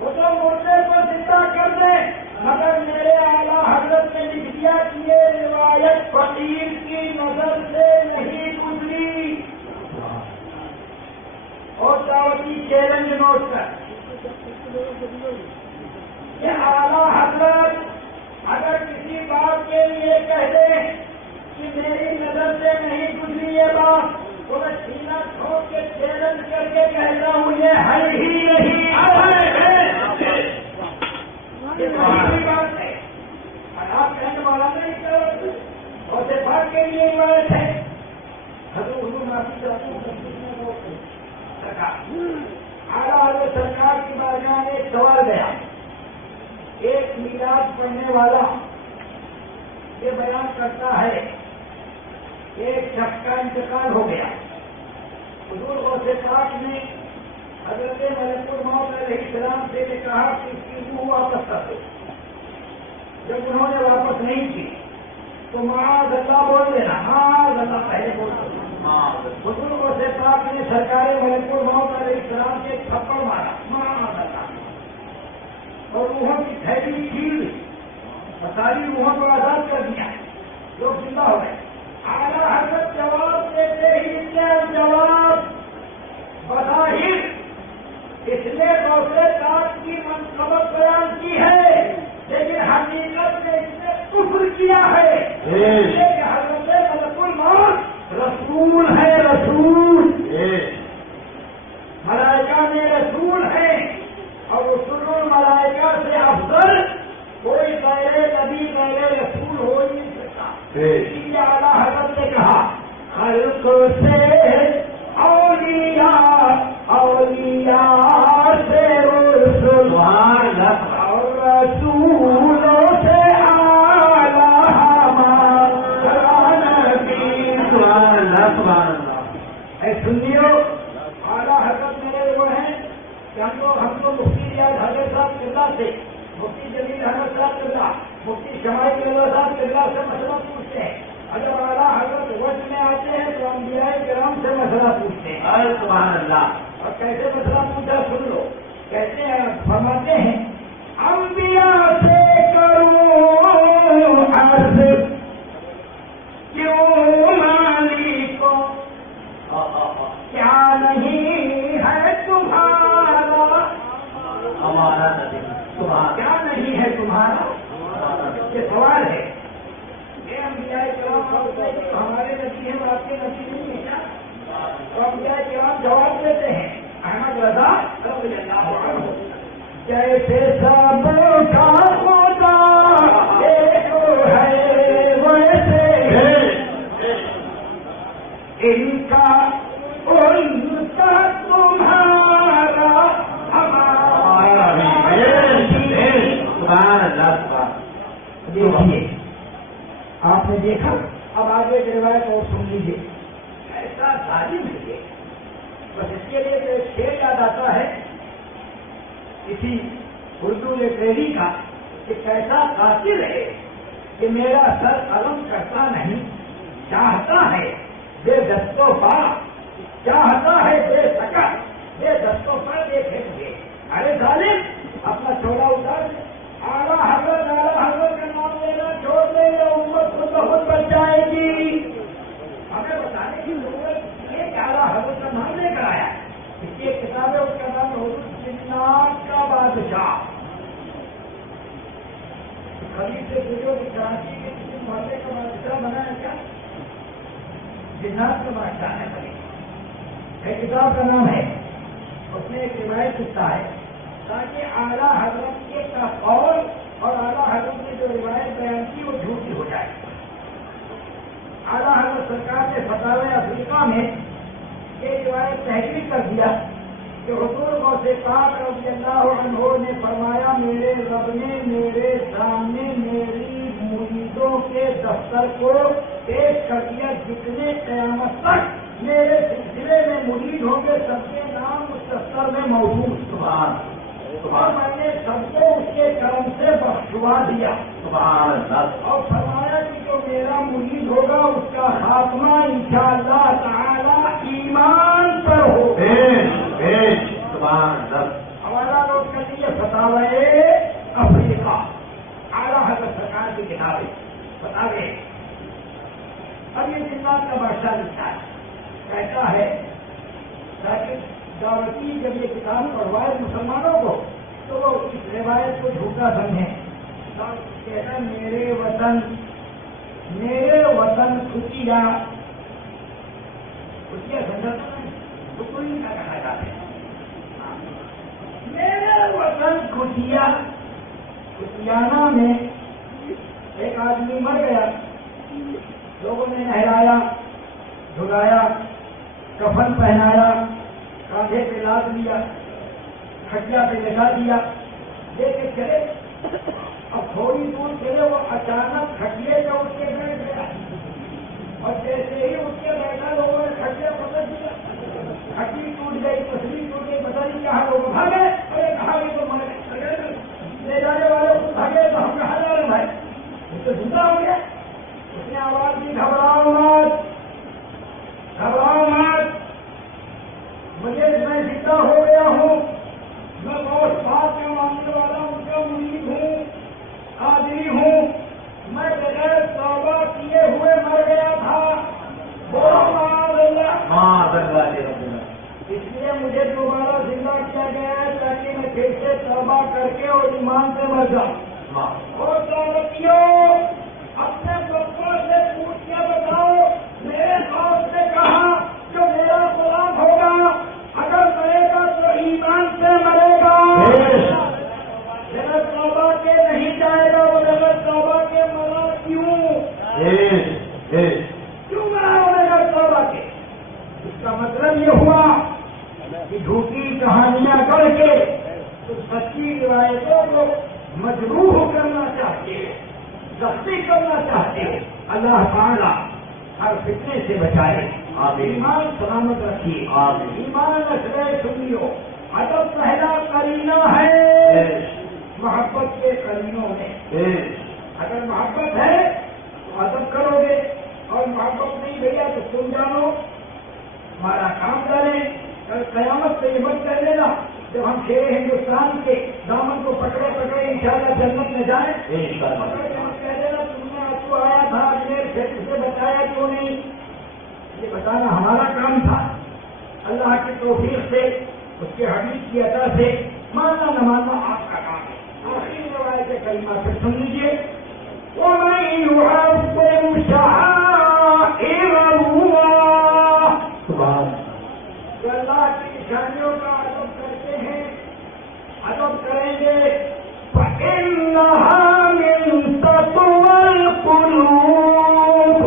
وہ تو مردے کو زندہ کر دیں مگر میرے اعلیٰ حضرت نے لکھ دیا کہ یہ روایت فقیر کی نظر سے نہیں گزری. اور دعوتی چیلنج نوٹ کر کہ اعلیٰ حضرت اگر کسی بات کے لیے کہہ دیں کہ میری نظر سے نہیں گزری یہ بات تو میں سینہ ٹھوک کے چیلنج کر کے کہتا ہوں یہ ہے ہی نہیں. یہ بات ہے اور آپ کہنے والا نہیں کرو اور سے بات کے لیے روایت ہے. حضور معافی چاہتی ہوں اعلیٰ حضرت سرکار کی بارگاہ میں ایک سوال گیا. ایک میلاد پڑھنے والا یہ بیان کرتا ہے ایک شخص کا انتقال ہو گیا. حضور غوث پاک نے حضرت ملک الموت علیہ السلام سے نے کہا کہ اس کی روح واپس کر دو. جب انہوں نے واپس نہیں کی تو معاذ اللہ بول دینا. معاذ اللہ پہلے بول دینا. حضور غوث پاک نے سرکار ملک الموت علیہ السلام سے تھپڑ مارا. معاذ اللہ اور روحوں کی تھیلی کھیل اور ساری روحوں کو آزاد کر دیا. لوگ زندہ ہو گئے. اعلیٰ حضرت جواب دیتے ہی جواب بظاہر اس نے غوث پاک کی منقبت بیان کی ہے لیکن حقیقت میں اس نے کفر کیا ہے. کہ حضرت ملک الموت رسول ہے. رسول ملائکہ میں رسول ہے اور رسول الملائکہ سے افضل کوئی غیر نبی غیر رسول ہو نہیں سکتا. اسی لیے اعلیٰ حضرت نے کہا خلق سے اولیاء سے رسول اور رسولوں سے اعلیٰ ہمارا نبی. اے سنیو اعلیٰ حضرت میرے وہ ہیں کہ ہم تو مفتی ریاض حضرت صاحب قبلہ سے مفتی جمیل احمد صاحب قبلہ مفتی شمائی صاحب قبلہ سے مسئلہ پوچھتے ہیں. اگر اعلیٰ حضرت وقت میں آتے ہیں تو انبیاء کرام سے مسئلہ پوچھتے ہیں. سبحان اللہ. اور کیسے مسئلہ پوچھا سن لو. کہتے ہیں فرماتے ہیں انبیاء سے کروں عرض ہمارا یہ سوال ہے. یہ انبیاء کرام ہمارے نبی ہیں اور آپ کے نبی نہیں ہیں کیا؟ تو انبیاء کرام جواب دیتے ہیں. احمد رضا رضی اللہ عنہ جیسے سب کا خدا ایک ہے ویسے ان کا اور ان کا تمہارا ہمارا. دیکھیے آپ نے دیکھا. اب آگے کی روایت اور سن لیجیے. ایسا ظالم ہے بس اس کے لیے تو ایک شعر یاد آتا ہے کسی اردو لٹریری کا کہ کیسا قاتل ہے کہ میرا سر قلم کرتا نہیں، چاہتا ہے بے دستوں پا، چاہتا ہے بے سکا، بے دستوں پر دیکھے مجھے. ارے ظالم اپنا چوڑا اتار دے. اعلیٰ حضرت کا نام لینا چھوڑ دے یا امت خود بخود بچ جائے گی. ہمیں بتانے کی ضرورت یہ کہ اعلیٰ حضرت کا نام لے کر آیا. اس کی ایک کتاب ہے، اس کا نام حضرت جنات کا بادشاہ. خلیج سے پوچھو کہ کراچی کے کسی محلے کا بادشاہ بنا ہے کیا؟ جنات کا بادشاہ ہے خلیج. ایک کتاب کا نام ہے. اس میں ایک روایت لکھتا ہے تاکہ اعلیٰ حضرت کے کا قول اور اعلیٰ حضرت نے جو روایت بیان کی وہ جھوٹی ہو جائے. اعلیٰ حضرت سرکار نے فتاوی افریقہ میں یہ روایت تحقیق کر دیا کہ حضور غوث پاک رضی اللہ عنہ نے فرمایا میرے رب نے میرے سامنے میری مریدوں کے دفتر کو پیش کر دیا. جتنے قیامت تک میرے سلسلے میں مرید ہوں گے سب کے نام اس دفتر میں موجود. سبحان. اور میں نے سب کو اس کے کرم سے بخشوا دیا. اور فرمایا کہ جو میرا مرید ہوگا اس کا خاتمہ انشاءاللہ تعالی ایمان پر ہوگا. ہمارا لوگ کر لیے فتاوی افریقہ اعلیٰ حضرت سرکار کی کتابیں فتاوی. اب یہ جنات کا بادشاہ لکھتا ہے کہتا ہے تاکہ دعوتی جب یہ کتاب پڑھوائے مسلمانوں کو تو وہ اس روایت کو جھوٹا سمجھیں. کہنا میرے وطن کھٹیا سمجھاتا نہیں تو کوئی نہیں کہا جاتا ہے. میرے وطن کھٹیا کھٹیانہ میں ایک آدمی مر گیا. لوگوں نے نہلایا دھلایا کفن پہنایا کاندھے پہ لاد لیا کھٹیا پہ لگا دیا لے کے چلے. اب تھوڑی دور چلے وہ اچانک کھٹیے کا اٹھ کے بیٹھ گیا اور جیسے ہی اٹھ کے بیٹھا لوگوں نے کھٹیا پکڑ دیا. کھٹی ٹوٹ گئی پسلی ٹوٹ گئی پتہ نہیں کہاں لوگ بھاگے. ارے کہاں بھی تو مر لے جانے والے کو بھاگے تو ہم کہاں جا رہے بھائی اس سے زندہ ہو گیا. اس نے آواز دی گھبراؤ مت گھبراؤ مت مجھے میں زندہ ہو گیا ہوں. میں بہت بات کا ماننے والا ان کا مرید ہوں قادری ہوں. میں بغیر توبہ کیے ہوئے مر گیا تھا. اس لیے مجھے دوبارہ زندہ کیا گیا ہے تاکہ میں پھر سے توبہ کر کے اور ایمان سے مر جاؤں. اور دعوتیوں اپنے بچوں سے پوچھ کے بتاؤ میرے دوست نے کہا جو میرا غلام ہوگا اگر مرے گا تو ایمان سے مرے گا. بغیر توبہ کے نہیں جائے گا. وہ بغیر توبہ کے مرا کیوں مرا وہ بغیر توبہ کے؟ اس کا مطلب یہ ہوا کہ جھوٹی کہانیاں گڑھ کے تو سچی روایتوں کو مجروح کرنا چاہتے ہیں سختی کرنا چاہتے ہیں. اللہ تعالیٰ ہر فتنے سے بچائے. ایمان سلامت رکھیے. ایمان رکھنے سنیو. ادب پہلا کرینہ ہے محبت کے کرینوں میں. اگر محبت ہے تو ادب کرو گے اور محبت نہیں بھیا تو تم جانو ہمارا کام کریں. کل قیامت سے یہ مت کر لینا جب ہم شیر ہندوستان کے دامن کو پکڑے پکڑے انشاءاللہ جنت میں جائیں کہہ دینا تم نے آپ کو آیا تھا اجمیر شریف سے بتایا کیوں نہیں. یہ بتانا ہمارا کام تھا. اللہ کی توفیق سے اس کے حبیب کی عطا سے ماننا نہ ماننا آپ کا کام ہے. آخری روایت آیت کریمہ پھر سن لیجیے وَمَن يُعَظِّمْ شَعَائِرَ اللَّهِ سبحان جو اللہ کی نشانیوں کا ادب کرتے ہیں ادب کریں گے فَإِنَّهَا مِن تَقْوَى الْقُلُوبِ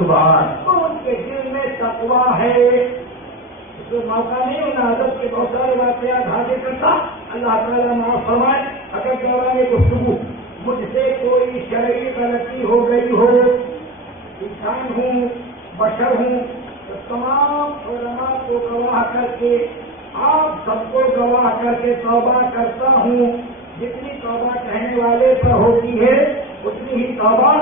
سبحان تو ان کے دل میں تقویٰ ہے. اس کو موقع نہیں ہونا ادب کے بہت سارے واقعات حاضر کرتا. اللہ تعالیٰ معاف فرمائے اگر دوران گفتگو مجھ سے کوئی شرعی غلطی ہو گئی ہو، انسان ہوں بشر ہوں، تو تمام علماء کو گواہ کر کے آپ سب کو گواہ کر کے توبہ کرتا ہوں. جتنی توبہ کہنے والے پر ہوتی ہے اتنی ہی توبہ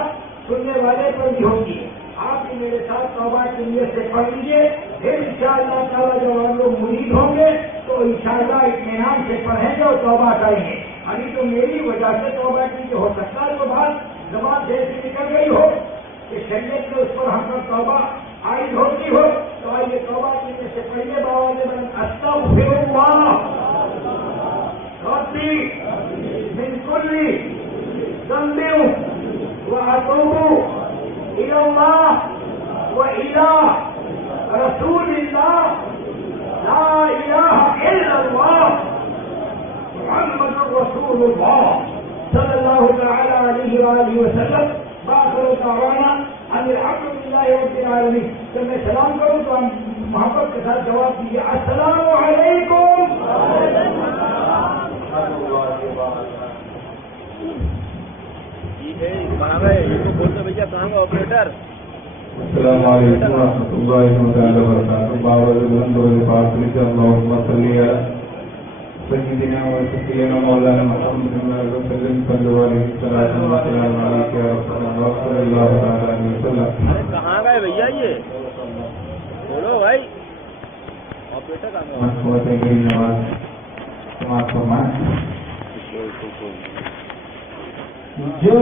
سننے والے پر بھی ہوتی ہے. آپ بھی میرے ساتھ توبہ کی نیت سے پڑھ لیجیے. پھر انشاءاللہ تعالیٰ جب ہم لوگ مرید ہوں گے تو انشاءاللہ اطمینان سے پڑھیں گے اور توبہ کریں گے. ابھی تو میری وجہ سے توبہ کی جو ہو سکتا ہے تو بات زبان سے ایسی نکل گئی ہو کہ شریعت میں اس پر ہم پر توبہ عائد ہوتی ہو تو آئیے توبہ کی نیت سے پڑھیے. بابا نے استغفر اللہ ربی من كل ذنب وأتوب إلى الله وإلى رسول الله لا إله إلا الله محمد رسول الله صلى الله تعالى عليه وآله وسلم. وآخر دعوانا أن الحمد لله رب العالمين. جب میں سلام کروں تو ہم محبت کے ساتھ جواب دیجیے السلام علیکم. کہاں گئے یہ تو بولتے بھیا کہاں گا آپریٹر. السلام علیکم ورحمۃ اللہ وبرکاتہ. بابا بلند پاک لکھا اللہم صلی علی سیدنا و شفیعنا مولانا محمد وسلم صلی اللہ علیہ وسلم یا رسول اللہ صلی اللہ علیہ وسلم. ارے کہاں گئے بھیا یہ بولو بھائی آپریٹر کہاں گا. مسئلہ کی نماز سماعت فرمائیں. جو